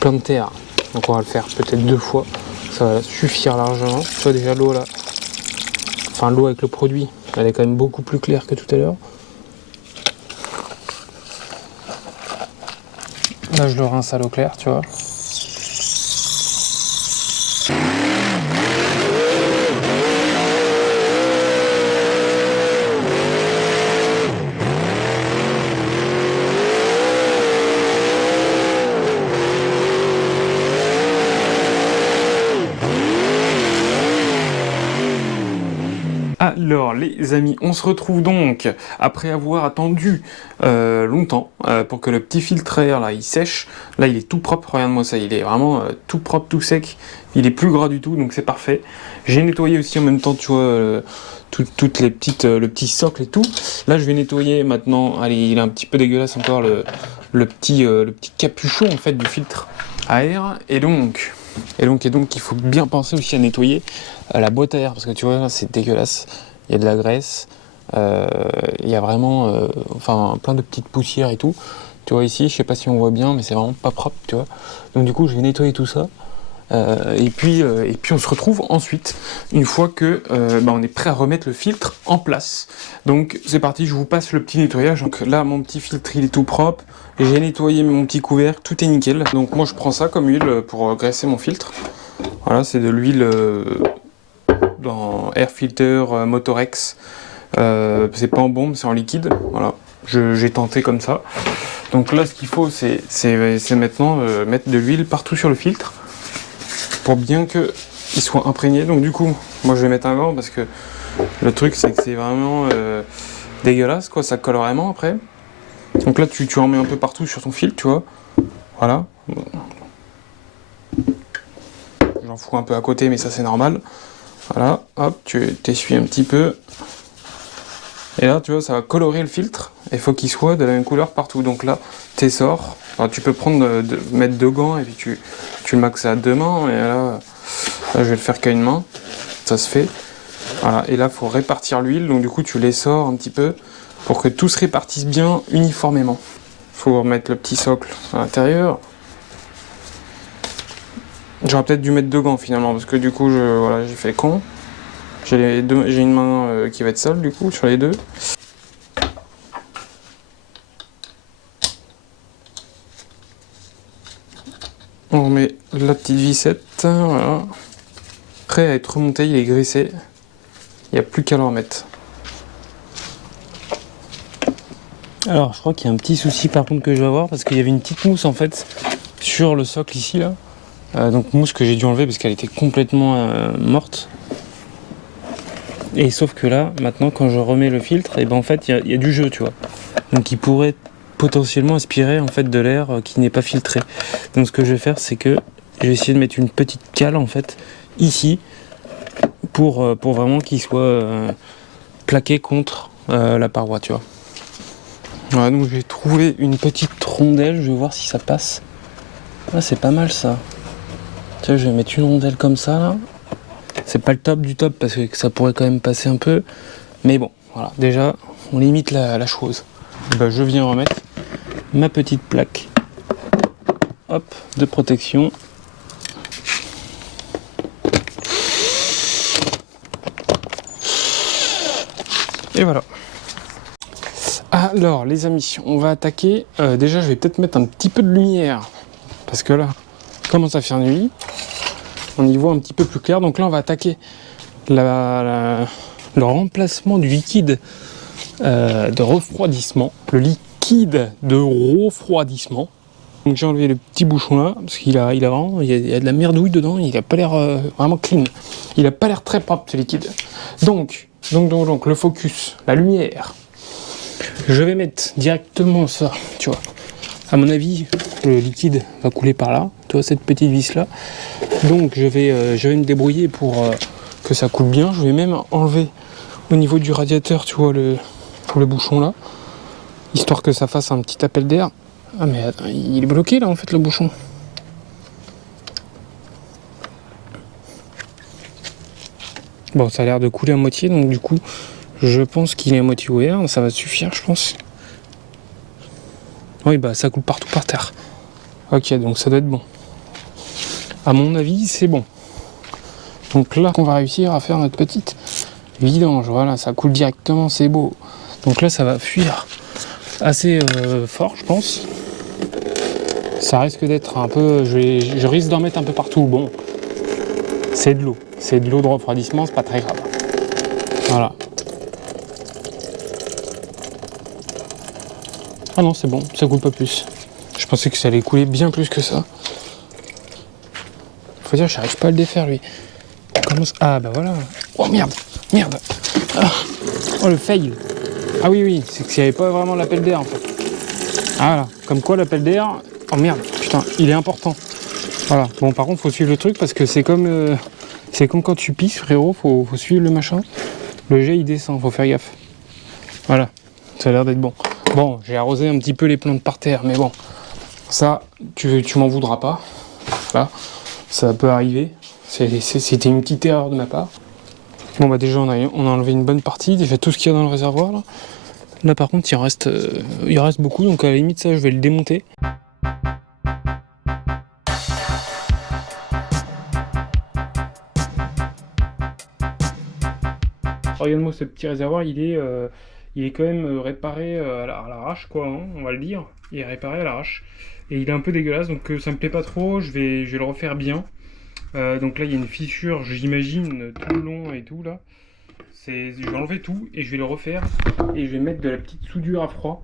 plein de terre. Donc on va le faire peut-être 2 fois, ça va suffire largement. Tu vois déjà l'eau là, enfin l'eau avec le produit, elle est quand même beaucoup plus claire que tout à l'heure. Là je le rince à l'eau claire, tu vois. Alors les amis, on se retrouve donc après avoir attendu longtemps pour que le petit filtre à air là il sèche. Là il est tout propre, regarde-moi ça, il est vraiment tout propre, tout sec, il est plus gras du tout donc c'est parfait. J'ai nettoyé aussi en même temps, tu vois, toutes les petites, le petit socle et tout. Là je vais nettoyer maintenant, allez il est un petit peu dégueulasse encore le petit capuchon en fait du filtre à air et donc il faut bien penser aussi à nettoyer la boîte à air parce que tu vois là c'est dégueulasse, il y a de la graisse, il y a vraiment plein de petites poussières et tout. Tu vois ici, je sais pas si on voit bien mais c'est vraiment pas propre, tu vois. Donc du coup je vais nettoyer tout ça et puis on se retrouve ensuite une fois que on est prêt à remettre le filtre en place. Donc c'est parti, je vous passe le petit nettoyage. Donc là mon petit filtre il est tout propre. J'ai nettoyé mon petit couvercle, tout est nickel. Donc moi je prends ça comme huile pour graisser mon filtre. Voilà, c'est de l'huile dans Air Filter Motorex. C'est pas en bombe, c'est en liquide. Voilà, j'ai tenté comme ça. Donc là ce qu'il faut c'est maintenant mettre de l'huile partout sur le filtre pour bien qu'il soit imprégné. Donc du coup, moi je vais mettre un gant parce que le truc c'est que c'est vraiment dégueulasse quoi, ça colle vraiment après. Donc là, tu en mets un peu partout sur ton fil, tu vois. Voilà. J'en fous un peu à côté, mais ça, c'est normal. Voilà. Hop, tu t'essuies un petit peu. Et là, tu vois, ça va colorer le filtre. Il faut qu'il soit de la même couleur partout. Donc là, t'essors. Alors, tu peux mettre 2 gants et puis tu le maxes à 2 mains. Et là, je vais le faire qu'à une main. Ça se fait. Voilà. Et là, il faut répartir l'huile. Donc du coup, tu l'essors un petit peu pour que tout se répartisse bien uniformément. Faut remettre le petit socle à l'intérieur. J'aurais peut-être dû mettre 2 gants finalement parce que du coup j'ai fait con. J'ai une main qui va être sale du coup sur les deux. On remet la petite vissette, voilà. Prêt à être remonté, il est graissé. Il n'y a plus qu'à le remettre. Alors je crois qu'il y a un petit souci par contre que je vais avoir parce qu'il y avait une petite mousse en fait sur le socle ici là. Donc mousse que j'ai dû enlever parce qu'elle était complètement morte. Et sauf que là, maintenant quand je remets le filtre, et ben en fait il y a du jeu, tu vois. Donc il pourrait potentiellement aspirer en fait de l'air qui n'est pas filtré. Donc ce que je vais faire c'est que je vais essayer de mettre une petite cale en fait ici pour vraiment qu'il soit plaqué contre la paroi, tu vois. Voilà, donc j'ai trouvé une petite rondelle, je vais voir si ça passe. Ah, c'est pas mal ça. Tu vois, je vais mettre une rondelle comme ça là. C'est pas le top du top parce que ça pourrait quand même passer un peu. Mais bon, voilà, déjà on limite la chose. Ben, je viens remettre ma petite plaque hop, de protection. Et voilà. Alors les amis, on va attaquer. Déjà je vais peut-être mettre un petit peu de lumière. Parce que là, il commence à faire nuit. On y voit un petit peu plus clair. Donc là on va attaquer le remplacement du liquide de refroidissement. Le liquide de refroidissement. Donc j'ai enlevé le petit bouchon là, parce qu'il a vraiment, il y a de la merdouille dedans, il a pas l'air vraiment clean. Il a pas l'air très propre ce liquide. Donc, le focus, la lumière. Je vais mettre directement ça, tu vois. À mon avis, le liquide va couler par là, tu vois, cette petite vis là. Donc je vais me débrouiller pour que ça coule bien. Je vais même enlever au niveau du radiateur, tu vois, le bouchon là, histoire que ça fasse un petit appel d'air. Ah mais attends, il est bloqué là en fait le bouchon. Bon, ça a l'air de couler à moitié, donc du coup Je pense qu'il est à moitié ouvert, ça va suffire, je pense. Oui, bah ça coule partout par terre. Ok, donc ça doit être bon. À mon avis, c'est bon. Donc là, on va réussir à faire notre petite vidange. Voilà, ça coule directement, c'est beau. Donc là, ça va fuir assez fort, je pense. Ça risque d'être un peu... Je risque d'en mettre un peu partout. Bon, c'est de l'eau. C'est de l'eau de refroidissement, c'est pas très grave. Voilà. Ah non, c'est bon, ça coule pas plus. Je pensais que ça allait couler bien plus que ça. Faut dire, j'arrive pas à le défaire, lui. Ah, bah voilà. Oh, merde. Ah. Oh, le fail. Ah oui, c'est qu'il n'y avait pas vraiment l'appel d'air, en fait. Ah, voilà. Comme quoi, l'appel d'air... Oh, merde. Putain, il est important. Voilà. Bon, par contre, faut suivre le truc, parce que c'est comme quand tu pisses, frérot. Faut suivre le machin. Le jet, il descend. Faut faire gaffe. Voilà. Ça a l'air d'être bon. Bon, j'ai arrosé un petit peu les plantes par terre, mais bon. Ça, tu m'en voudras pas. Voilà. Ça peut arriver. C'était une petite erreur de ma part. Bon bah déjà on a enlevé une bonne partie, déjà tout ce qu'il y a dans le réservoir là. Là par contre il reste beaucoup, donc à la limite ça je vais le démonter. Regarde-moi ce petit réservoir, il est quand même réparé à l'arrache quoi, hein, on va le dire. Il est réparé à l'arrache. Et il est un peu dégueulasse, donc ça me plaît pas trop, je vais le refaire bien. Donc là il y a une fissure, j'imagine, tout le long et tout là. Je vais enlever tout et je vais le refaire. Et je vais mettre de la petite soudure à froid.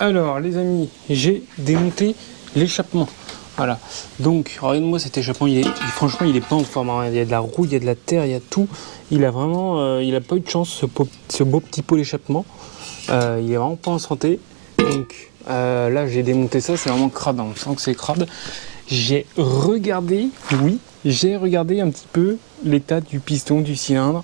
Alors les amis, j'ai démonté l'échappement. Voilà. Donc regarde-moi cet échappement, franchement il est pas en forme. Hein. Il y a de la rouille, il y a de la terre, il y a tout. Il a vraiment, il a pas eu de chance ce beau petit pot d'échappement. Il est vraiment pas en santé. Donc là j'ai démonté ça, c'est vraiment crade. Hein. On sent que c'est crade. J'ai regardé un petit peu l'état du piston, du cylindre.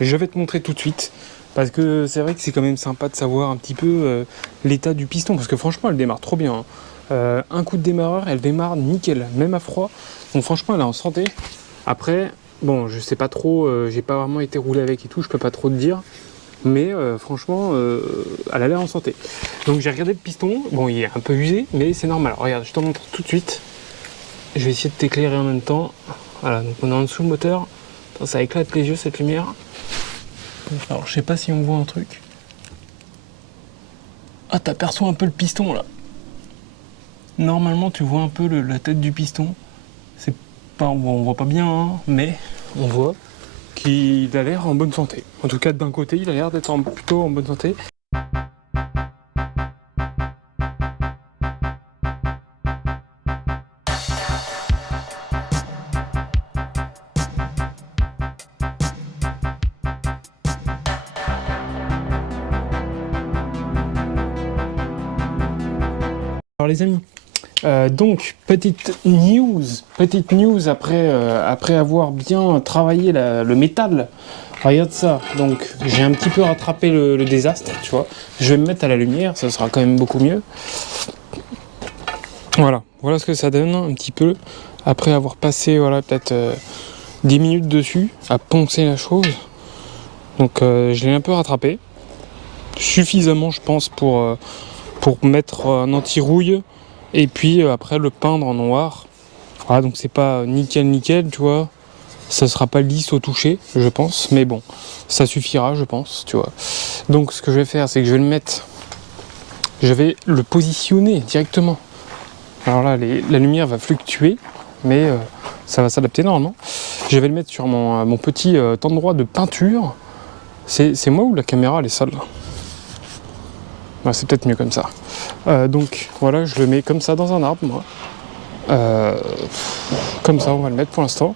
Je vais te montrer tout de suite. Parce que c'est vrai que c'est quand même sympa de savoir un petit peu l'état du piston. Parce que franchement, elle démarre trop bien. Hein. Un coup de démarreur, elle démarre nickel, même à froid. Donc franchement, elle est en santé. Après, bon, je sais pas trop, j'ai pas vraiment été roulé avec et tout, je peux pas trop te dire. Mais franchement, elle a l'air en santé. Donc j'ai regardé le piston. Bon, il est un peu usé, mais c'est normal. Regarde, je te montre tout de suite. Je vais essayer de t'éclairer en même temps. Voilà, donc on est en dessous le moteur. Attends, ça éclate les yeux cette lumière. Alors je sais pas si on voit un truc. Ah, t'aperçois un peu le piston là. Normalement tu vois un peu la tête du piston. C'est pas, bon, on voit pas bien, hein, mais on voit qu'il a l'air en bonne santé. En tout cas d'un côté il a l'air d'être plutôt en bonne santé. Alors les amis, donc petite news après avoir bien travaillé le métal. Regarde ça, donc j'ai un petit peu rattrapé le désastre, tu vois. Je vais me mettre à la lumière, ça sera quand même beaucoup mieux. Voilà ce que ça donne un petit peu après avoir passé peut-être 10 minutes dessus à poncer la chose. Donc je l'ai un peu rattrapé, suffisamment je pense pour mettre un anti-rouille et puis après le peindre en noir. Voilà, donc c'est pas nickel, tu vois. Ça sera pas lisse au toucher, je pense, mais bon, ça suffira, je pense, tu vois. Donc ce que je vais faire, c'est que je vais le positionner directement. Alors là, la lumière va fluctuer, mais ça va s'adapter normalement. Je vais le mettre sur mon petit endroit de peinture. C'est moi ou la caméra, elle est sale? C'est peut-être mieux comme ça. Donc voilà, je le mets comme ça dans un arbre, moi. Comme ça, on va le mettre pour l'instant.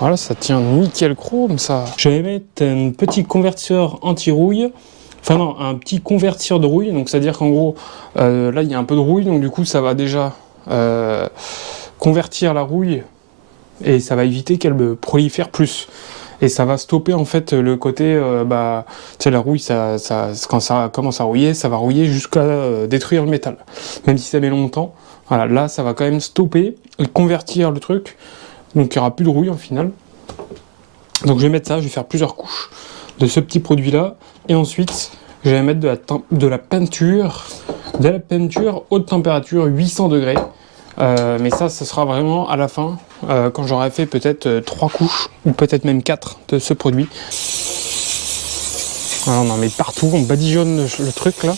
Voilà, ça tient nickel chrome, ça. Je vais mettre un petit convertisseur anti-rouille. Enfin non, un petit convertisseur de rouille. Donc c'est-à-dire qu'en gros, là, il y a un peu de rouille. Donc du coup, ça va déjà convertir la rouille. Et ça va éviter qu'elle me prolifère plus. Et ça va stopper en fait le côté, tu sais, la rouille, quand ça commence à rouiller, ça va rouiller jusqu'à détruire le métal. Même si ça met longtemps, voilà, là ça va quand même stopper et convertir le truc. Donc il n'y aura plus de rouille au final. Donc je vais mettre ça, je vais faire plusieurs couches de ce petit produit là, et ensuite je vais mettre de la peinture haute température 800 degrés. Mais ça sera vraiment à la fin, quand j'aurai fait peut-être 3 couches, ou peut-être même 4 de ce produit. Alors on en met partout, on badigeonne le truc là,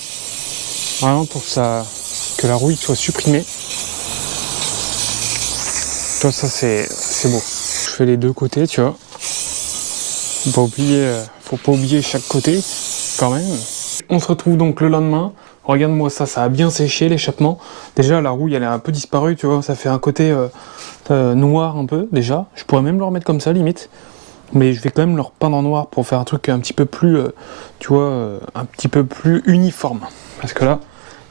vraiment pour que la rouille soit supprimée. Tu vois, ça c'est beau. Je fais les deux côtés, tu vois. Faut pas oublier chaque côté, quand même. On se retrouve donc le lendemain. Regarde-moi ça, ça a bien séché l'échappement. Déjà la rouille elle est un peu disparue, tu vois, ça fait un côté noir un peu déjà. Je pourrais même le remettre comme ça limite. Mais je vais quand même le repeindre en noir pour faire un truc un petit peu plus, tu vois, un petit peu plus uniforme. Parce que là,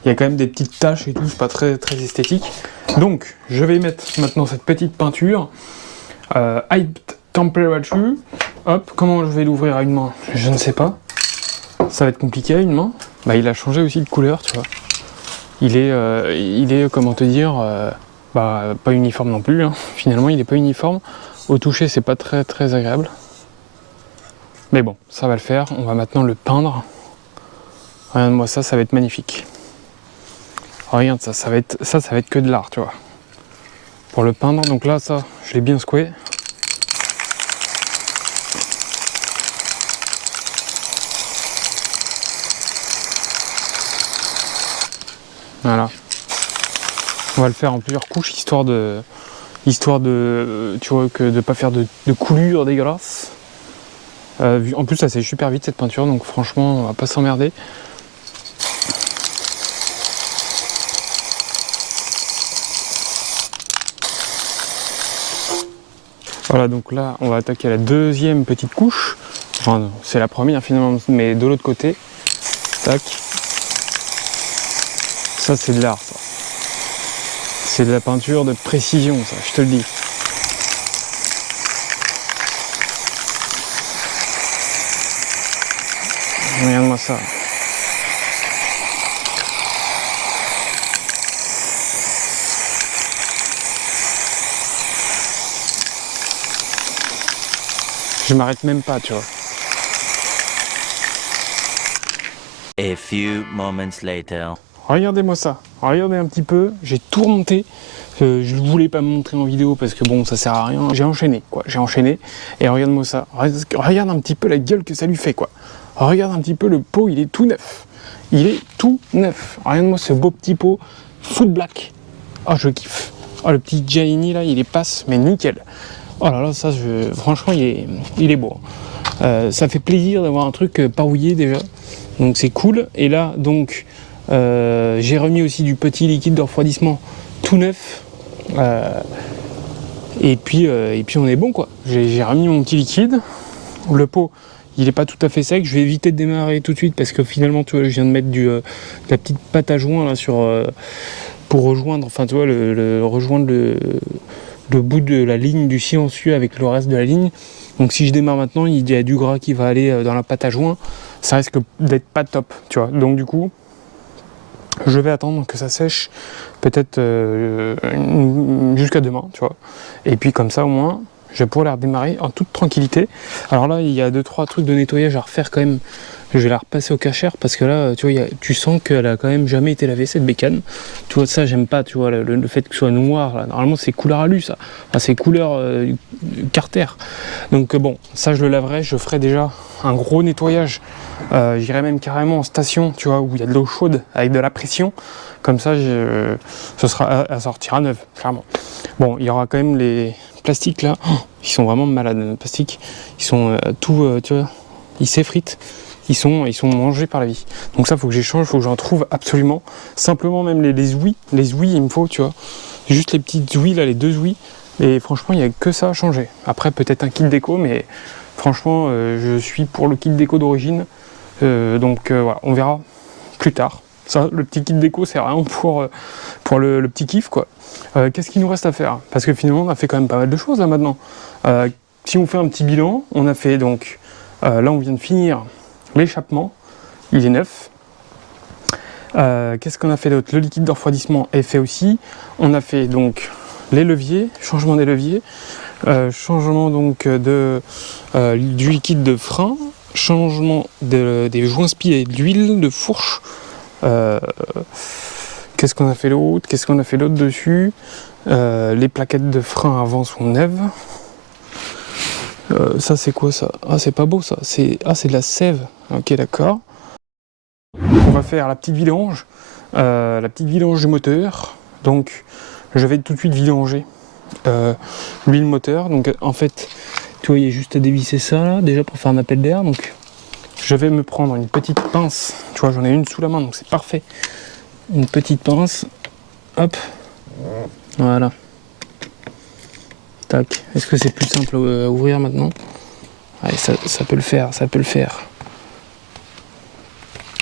il y a quand même des petites taches et tout, c'est pas très, très esthétique. Donc, je vais mettre maintenant cette petite peinture. High Temperature. Hop, comment je vais l'ouvrir à une main? Je ne sais pas. Ça va être compliqué à une main. Bah, il a changé aussi de couleur, tu vois. Il est comment te dire, pas uniforme non plus. Hein. Finalement, il n'est pas uniforme. Au toucher, c'est pas très très agréable. Mais bon, ça va le faire. On va maintenant le peindre. Regarde-moi ça, ça va être magnifique. Regarde ça, ça va être que de l'art, tu vois. Pour le peindre, donc là, ça, je l'ai bien secoué. Voilà. On va le faire en plusieurs couches, histoire de tu vois, que de pas faire de coulures dégueulasses. En plus, ça c'est super vite cette peinture, donc franchement, on va pas s'emmerder. Voilà, donc là, on va attaquer la deuxième petite couche. Enfin, c'est la première finalement, mais de l'autre côté. Tac. Ça, c'est de l'art, ça. C'est de la peinture de précision, ça, je te le dis. Regarde-moi ça. Je m'arrête même pas, tu vois. A few moments later. Regardez-moi ça, regardez un petit peu, j'ai tout remonté. Je ne voulais pas me montrer en vidéo parce que bon, ça sert à rien. J'ai enchaîné, quoi. J'ai enchaîné. Et regarde-moi ça. Regarde un petit peu la gueule que ça lui fait, quoi. Regarde un petit peu le pot, il est tout neuf. Il est tout neuf. Regarde-moi ce beau petit pot full black. Oh, je kiffe. Oh, le petit Giannini là, il est passe, mais nickel. Oh là là, ça, franchement, il est beau. Ça fait plaisir d'avoir un truc pas rouillé déjà. Donc c'est cool. Et là, donc, j'ai remis aussi du petit liquide de refroidissement tout neuf. Et puis on est bon, quoi. J'ai remis mon petit liquide. Le pot, il est pas tout à fait sec. Je vais éviter de démarrer tout de suite parce que finalement, tu vois, je viens de mettre de la petite pâte à joint là pour rejoindre, enfin tu vois, rejoindre le bout de la ligne du silencieux avec le reste de la ligne. Donc si je démarre maintenant, il y a du gras qui va aller dans la pâte à joint. Ça risque d'être pas top, tu vois. Donc du coup, je vais attendre que ça sèche peut-être jusqu'à demain, tu vois. Et puis comme ça au moins, je vais pouvoir la redémarrer en toute tranquillité. Alors là, il y a 2-3 trucs de nettoyage à refaire quand même. Je vais la repasser au Karcher parce que là, tu vois, tu sens qu'elle a quand même jamais été lavée cette bécane. Tu vois, ça, j'aime pas, tu vois, le fait que ce soit noir. Là. Normalement, c'est couleur alu, ça. Enfin, c'est couleur Carter. Donc bon, ça, je le laverai. Je ferai déjà un gros nettoyage. J'irai même carrément en station, tu vois, où il y a de l'eau chaude avec de la pression. Comme ça, ce sera à sortir à neuf, clairement. Bon, il y aura quand même les plastiques là. Oh, ils sont vraiment malades, les plastiques. Ils sont tout, tu vois, ils s'effritent. Ils sont mangés par la vie. Donc ça, faut que j'échange, faut que j'en trouve absolument. Simplement, même les ouïes, il me faut, tu vois. Juste les petites ouïes, là, les 2 ouïes. Et franchement, il n'y a que ça à changer. Après, peut-être un kit déco, mais franchement, je suis pour le kit déco d'origine. Donc voilà, on verra plus tard. Ça, le petit kit déco, c'est vraiment pour le petit kiff, quoi. Qu'est-ce qu'il nous reste à faire? Parce que finalement, on a fait quand même pas mal de choses, là, maintenant. Si on fait un petit bilan, on a fait donc... là, on vient de finir l'échappement, il est neuf. Qu'est-ce qu'on a fait d'autre? Le liquide de refroidissement est fait aussi. On a fait donc les leviers, changement des leviers. Changement donc du liquide de frein, changement des joints spilés d'huile, de fourche. Qu'est-ce qu'on a fait d'autre dessus? Les plaquettes de frein avant sont neuves. Ça c'est quoi ça? Ah c'est pas beau ça, c'est de la sève. Ok d'accord. On va faire la petite vidange du moteur. Donc je vais tout de suite vidanger l'huile moteur. Donc en fait, tu vois, il y a juste à dévisser ça là, déjà pour faire un appel d'air. Donc je vais me prendre une petite pince. Tu vois, j'en ai une sous la main, donc c'est parfait. Une petite pince. Hop. Voilà. Tac. Est-ce que c'est plus simple à ouvrir maintenant? Allez, ça peut le faire, ça peut le faire.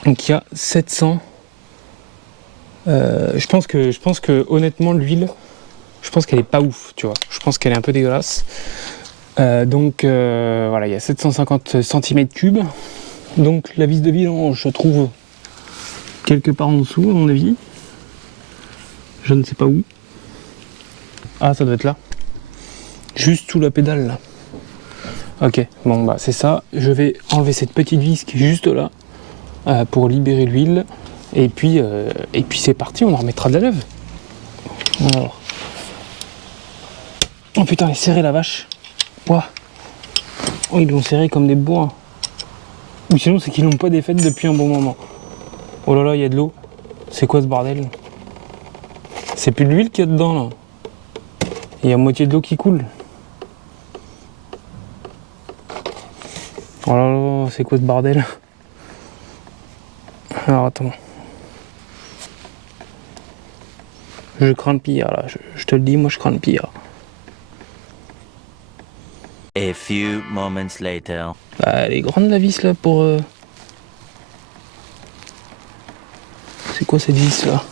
Donc il y a 700. Je pense que honnêtement l'huile, je pense qu'elle est pas ouf, tu vois. Je pense qu'elle est un peu dégueulasse. Donc voilà, il y a 750 cm3. Donc la vis de vidange se trouve quelque part en dessous, à mon avis. Je ne sais pas où. Ah, ça doit être là. Juste sous la pédale là. Ok, bon bah c'est ça. Je vais enlever cette petite vis qui est juste là pour libérer l'huile. Et puis c'est parti, on en remettra de la lèvre. Alors. Oh putain, il est serré la vache. Ouah. Oh, ils l'ont serré comme des bois. Ou sinon c'est qu'ils l'ont pas défaite depuis un bon moment. Oh là là, il y a de l'eau. C'est quoi ce bordel? C'est plus de l'huile qu'il y a dedans là. Il y a moitié de l'eau qui coule. Oh là là, c'est quoi ce bordel? Alors attends. Je crains le pire là, je te le dis, moi je crains le pire. A few moments later. Bah, elle est grande la vis là pour... C'est quoi cette vis là?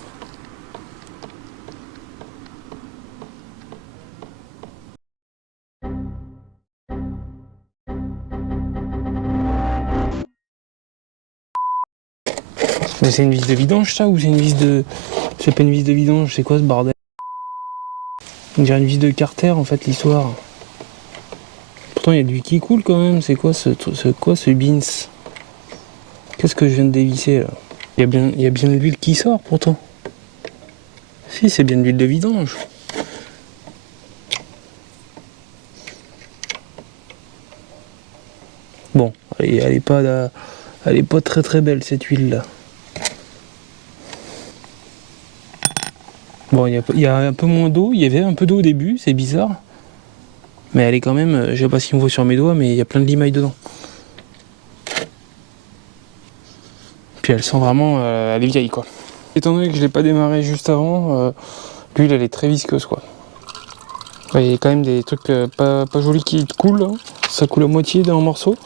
Mais c'est une vis de vidange ça ou c'est une vis de... C'est pas une vis de vidange, c'est quoi ce bordel? On dirait une vis de carter en fait l'histoire. Pourtant il y a de l'huile qui coule quand même, c'est quoi ce beans? Qu'est-ce que je viens de dévisser là? Il y a bien de l'huile qui sort pourtant. Si, c'est bien de l'huile de vidange. Bon, elle est pas très très belle cette huile là. Bon, il y a un peu moins d'eau, il y avait un peu d'eau au début, c'est bizarre. Mais elle est quand même, je sais pas si on voit sur mes doigts, mais il y a plein de limailles dedans. Puis elle sent vraiment, elle est vieille quoi. Étant donné que je l'ai pas démarré juste avant, l'huile elle est très visqueuse quoi. Il y a quand même des trucs pas jolis qui coulent, hein. Ça coule à moitié d'un morceau.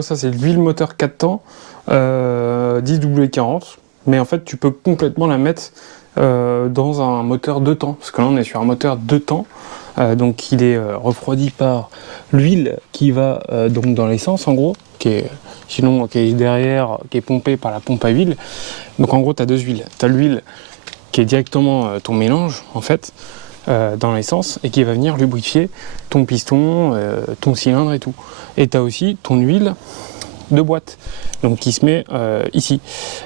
Ça c'est l'huile moteur 4 temps, 10W40. Mais en fait tu peux complètement la mettre dans un moteur 2 temps. Parce que là on est sur un moteur 2 temps. Donc il est refroidi par l'huile qui va donc dans l'essence en gros, qui est derrière, qui est pompée par la pompe à huile. Donc en gros tu as deux huiles. Tu as l'huile qui est directement ton mélange en fait dans l'essence et qui va venir lubrifier ton piston, ton cylindre et tout. Et tu as aussi ton huile de boîte, donc qui se met ici.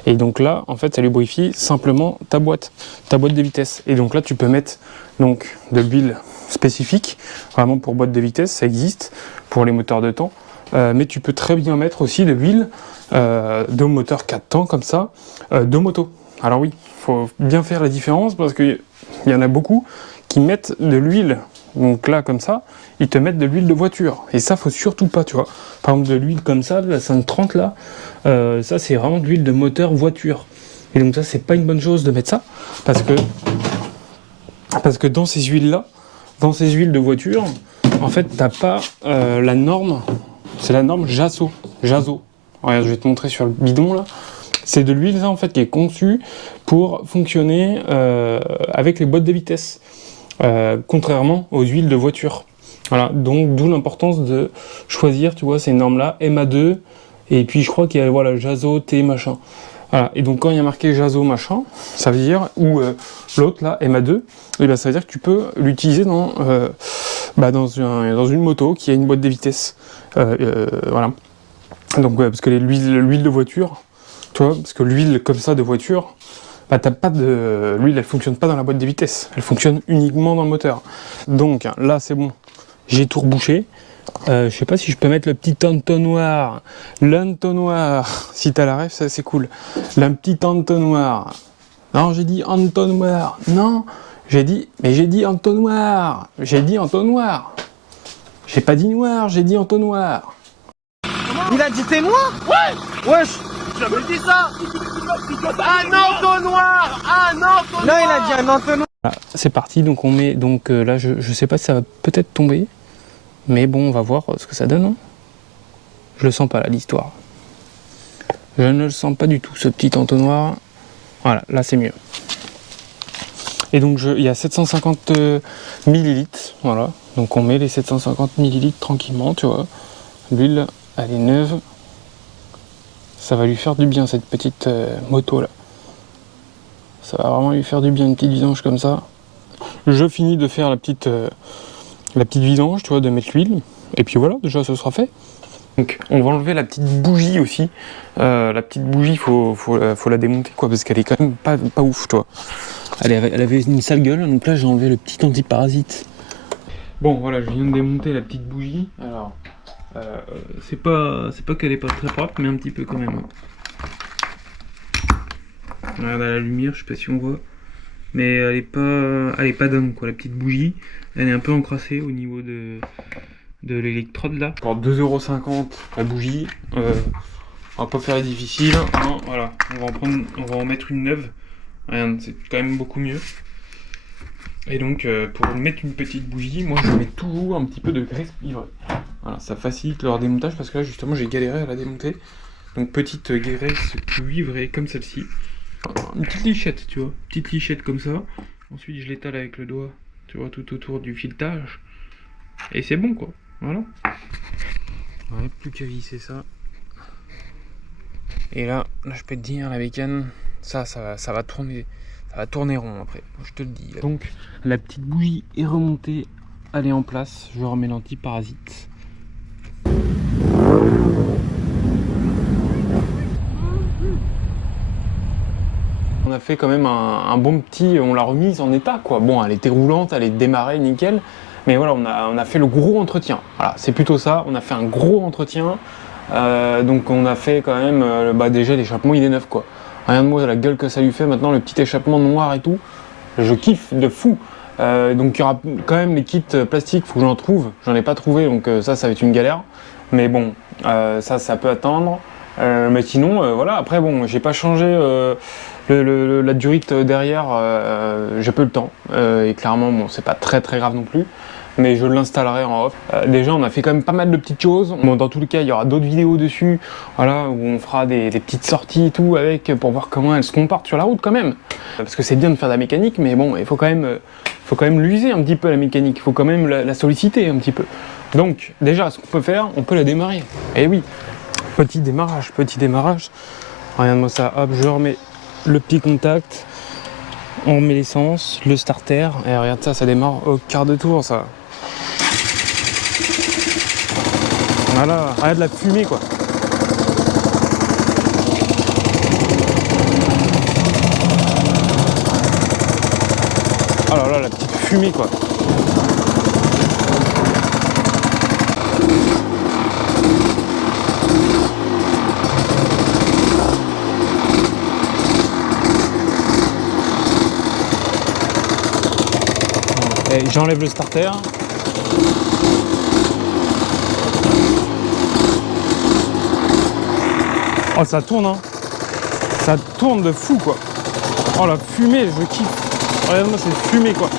Et donc là, en fait, ça lubrifie simplement ta boîte de vitesse. Et donc là, tu peux mettre donc de l'huile spécifique, vraiment pour boîte de vitesse, ça existe pour les moteurs de temps. Mais tu peux très bien mettre aussi de l'huile de moteur 4 temps comme ça, de moto. Alors oui, il faut bien faire la différence parce qu'il y en a beaucoup qui mettent de l'huile, donc là comme ça, ils te mettent de l'huile de voiture. Et ça, faut surtout pas, tu vois. Par exemple, de l'huile comme ça, la 530 là, ça c'est vraiment de l'huile de moteur voiture. Et donc ça, c'est pas une bonne chose de mettre ça, parce que dans ces huiles-là, dans ces huiles de voiture, en fait, t'as pas la norme, c'est la norme JASO. Regarde, je vais te montrer sur le bidon là. C'est de l'huile en fait qui est conçue pour fonctionner avec les boîtes de vitesse, contrairement aux huiles de voiture. Voilà, donc d'où l'importance de choisir, tu vois, ces normes-là, MA2, et puis je crois qu'il y a voilà, JASO, T machin. Voilà, et donc quand il y a marqué JASO machin, ça veut dire, ou l'autre là, MA2, et ben ça veut dire que tu peux l'utiliser dans dans une moto qui a une boîte des vitesses. Voilà. Donc parce que l'huile de voiture, tu vois, parce que l'huile comme ça de voiture, t'as pas de. L'huile elle fonctionne pas dans la boîte des vitesses, elle fonctionne uniquement dans le moteur. Donc là c'est bon, j'ai tout rebouché. Je sais pas si je peux mettre le petit entonnoir. L'entonnoir, si t'as la ref, ça c'est cool. Le petit entonnoir. Non, j'ai dit entonnoir. Non, j'ai dit entonnoir. J'ai dit entonnoir. J'ai pas dit noir, j'ai dit entonnoir. Il a dit t'es noir? Ouais. Wesh. J'avais dit ça. Un entonnoir. Un entonnoir. Non, il a dit un entonnoir. Voilà, c'est parti, donc on met. Donc là, je sais pas si ça va peut-être tomber. Mais bon, on va voir ce que ça donne. Hein. Je le sens pas là, l'histoire. Je ne le sens pas du tout, ce petit entonnoir. Voilà, là c'est mieux. Et donc il y a 750 millilitres, voilà. Donc on met les 750 millilitres tranquillement, tu vois. L'huile, elle est neuve. Ça va lui faire du bien cette petite moto là. Ça va vraiment lui faire du bien, une petite vidange comme ça. Je finis de faire la petite vidange, tu vois, de mettre l'huile. Et puis voilà, déjà ça sera fait. Donc on va enlever la petite bougie aussi. La petite bougie, faut la démonter quoi, parce qu'elle est quand même pas ouf, tu vois. Elle avait une sale gueule, donc là j'ai enlevé le petit antiparasite. Bon voilà, je viens de démonter la petite bougie. Alors, c'est pas qu'elle est pas très propre, mais un petit peu quand même. Regarde à la lumière, je sais pas si on voit. Mais elle est pas dingue quoi, la petite bougie. Elle est un peu encrassée au niveau de l'électrode là. Alors 2,50€ la bougie. On va pas faire difficile. Non, voilà, on va en mettre une neuve. Regarde, c'est quand même beaucoup mieux. Et donc pour mettre une petite bougie, moi je mets toujours un petit peu de graisse cuivrée. Voilà, ça facilite leur démontage parce que là justement j'ai galéré à la démonter. Donc petite graisse cuivrée comme celle-ci. Une petite lichette, tu vois, petite lichette comme ça. Ensuite je l'étale avec le doigt, tu vois, tout autour du filetage. Et c'est bon quoi, voilà. Ouais, plus qu'à visser ça. Et là je peux te dire, la bécane, ça va tourner. Ça va tourner rond après, je te le dis. Donc la petite bougie est remontée, elle est en place. Je remets l'antiparasite. On a fait quand même un bon petit, on l'a remise en état quoi. Bon, elle était roulante, elle est démarrée nickel, mais voilà, on a fait le gros entretien. Voilà, c'est plutôt ça. On a fait un gros entretien. Donc on a fait quand même, déjà l'échappement il est neuf quoi. Regarde-moi la gueule que ça lui fait maintenant, le petit échappement noir et tout. Je kiffe de fou. Donc il y aura quand même les kits plastiques, faut que j'en trouve. J'en ai pas trouvé, donc ça va être une galère. Mais bon, ça peut attendre. Mais sinon, voilà, après bon, j'ai pas changé la durite derrière, j'ai peu le temps. Et clairement, bon, c'est pas très grave non plus. Mais je l'installerai en off. Déjà, on a fait quand même pas mal de petites choses. Bon, dans tous les cas, il y aura d'autres vidéos dessus, voilà, où on fera des petites sorties et tout avec pour voir comment elles se comportent sur la route quand même. Parce que c'est bien de faire de la mécanique, mais bon, il faut quand même l'user un petit peu la mécanique. Il faut quand même la solliciter un petit peu. Donc, déjà, ce qu'on peut faire, on peut la démarrer. Et oui, petit démarrage. Regarde-moi ça. Hop, je remets le petit contact. On remet l'essence, le starter. Et regarde ça démarre au quart de tour, ça. Voilà, regarde la fumée quoi. Oh là là, la petite fumée quoi. Et j'enlève le starter. Oh ça tourne hein. Ça tourne de fou quoi. Oh la fumée, je kiffe. Regarde-moi cette fumée quoi.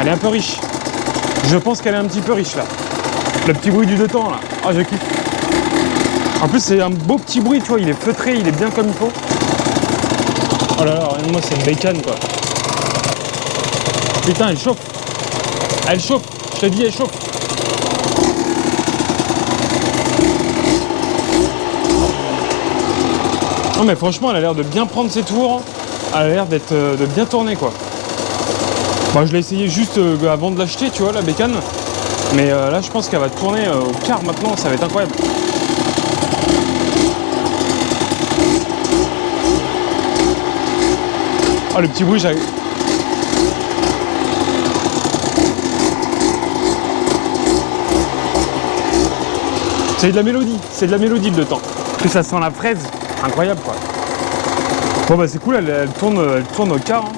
Elle est un peu riche. Je pense qu'elle est un petit peu riche là. Le petit bruit du deux temps là. Ah je kiffe. En plus c'est un beau petit bruit, tu vois, il est feutré, il est bien comme il faut. Oh là là, regarde-moi cette bécane quoi. Putain elle chauffe. Elle chauffe, je te dis elle chauffe. Non mais franchement elle a l'air de bien prendre ses tours, elle a l'air de bien tourner quoi. Moi je l'ai essayé juste avant de l'acheter, tu vois, la bécane. Mais là, je pense qu'elle va tourner au quart maintenant, ça va être incroyable. Ah, le petit bruit, j'ai... C'est de la mélodie le temps. Et ça sent la fraise, incroyable quoi. Bon bah c'est cool, elle tourne au quart, hein.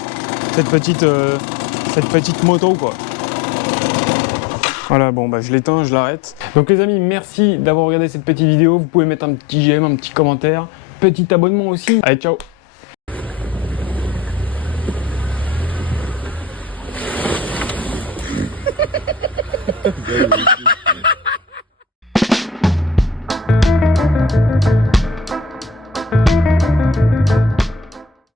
Cette petite moto quoi. Voilà, bon bah je l'éteins, je l'arrête. Donc les amis, merci d'avoir regardé cette petite vidéo. Vous pouvez mettre un petit j'aime, un petit commentaire, petit abonnement aussi. Allez, ciao.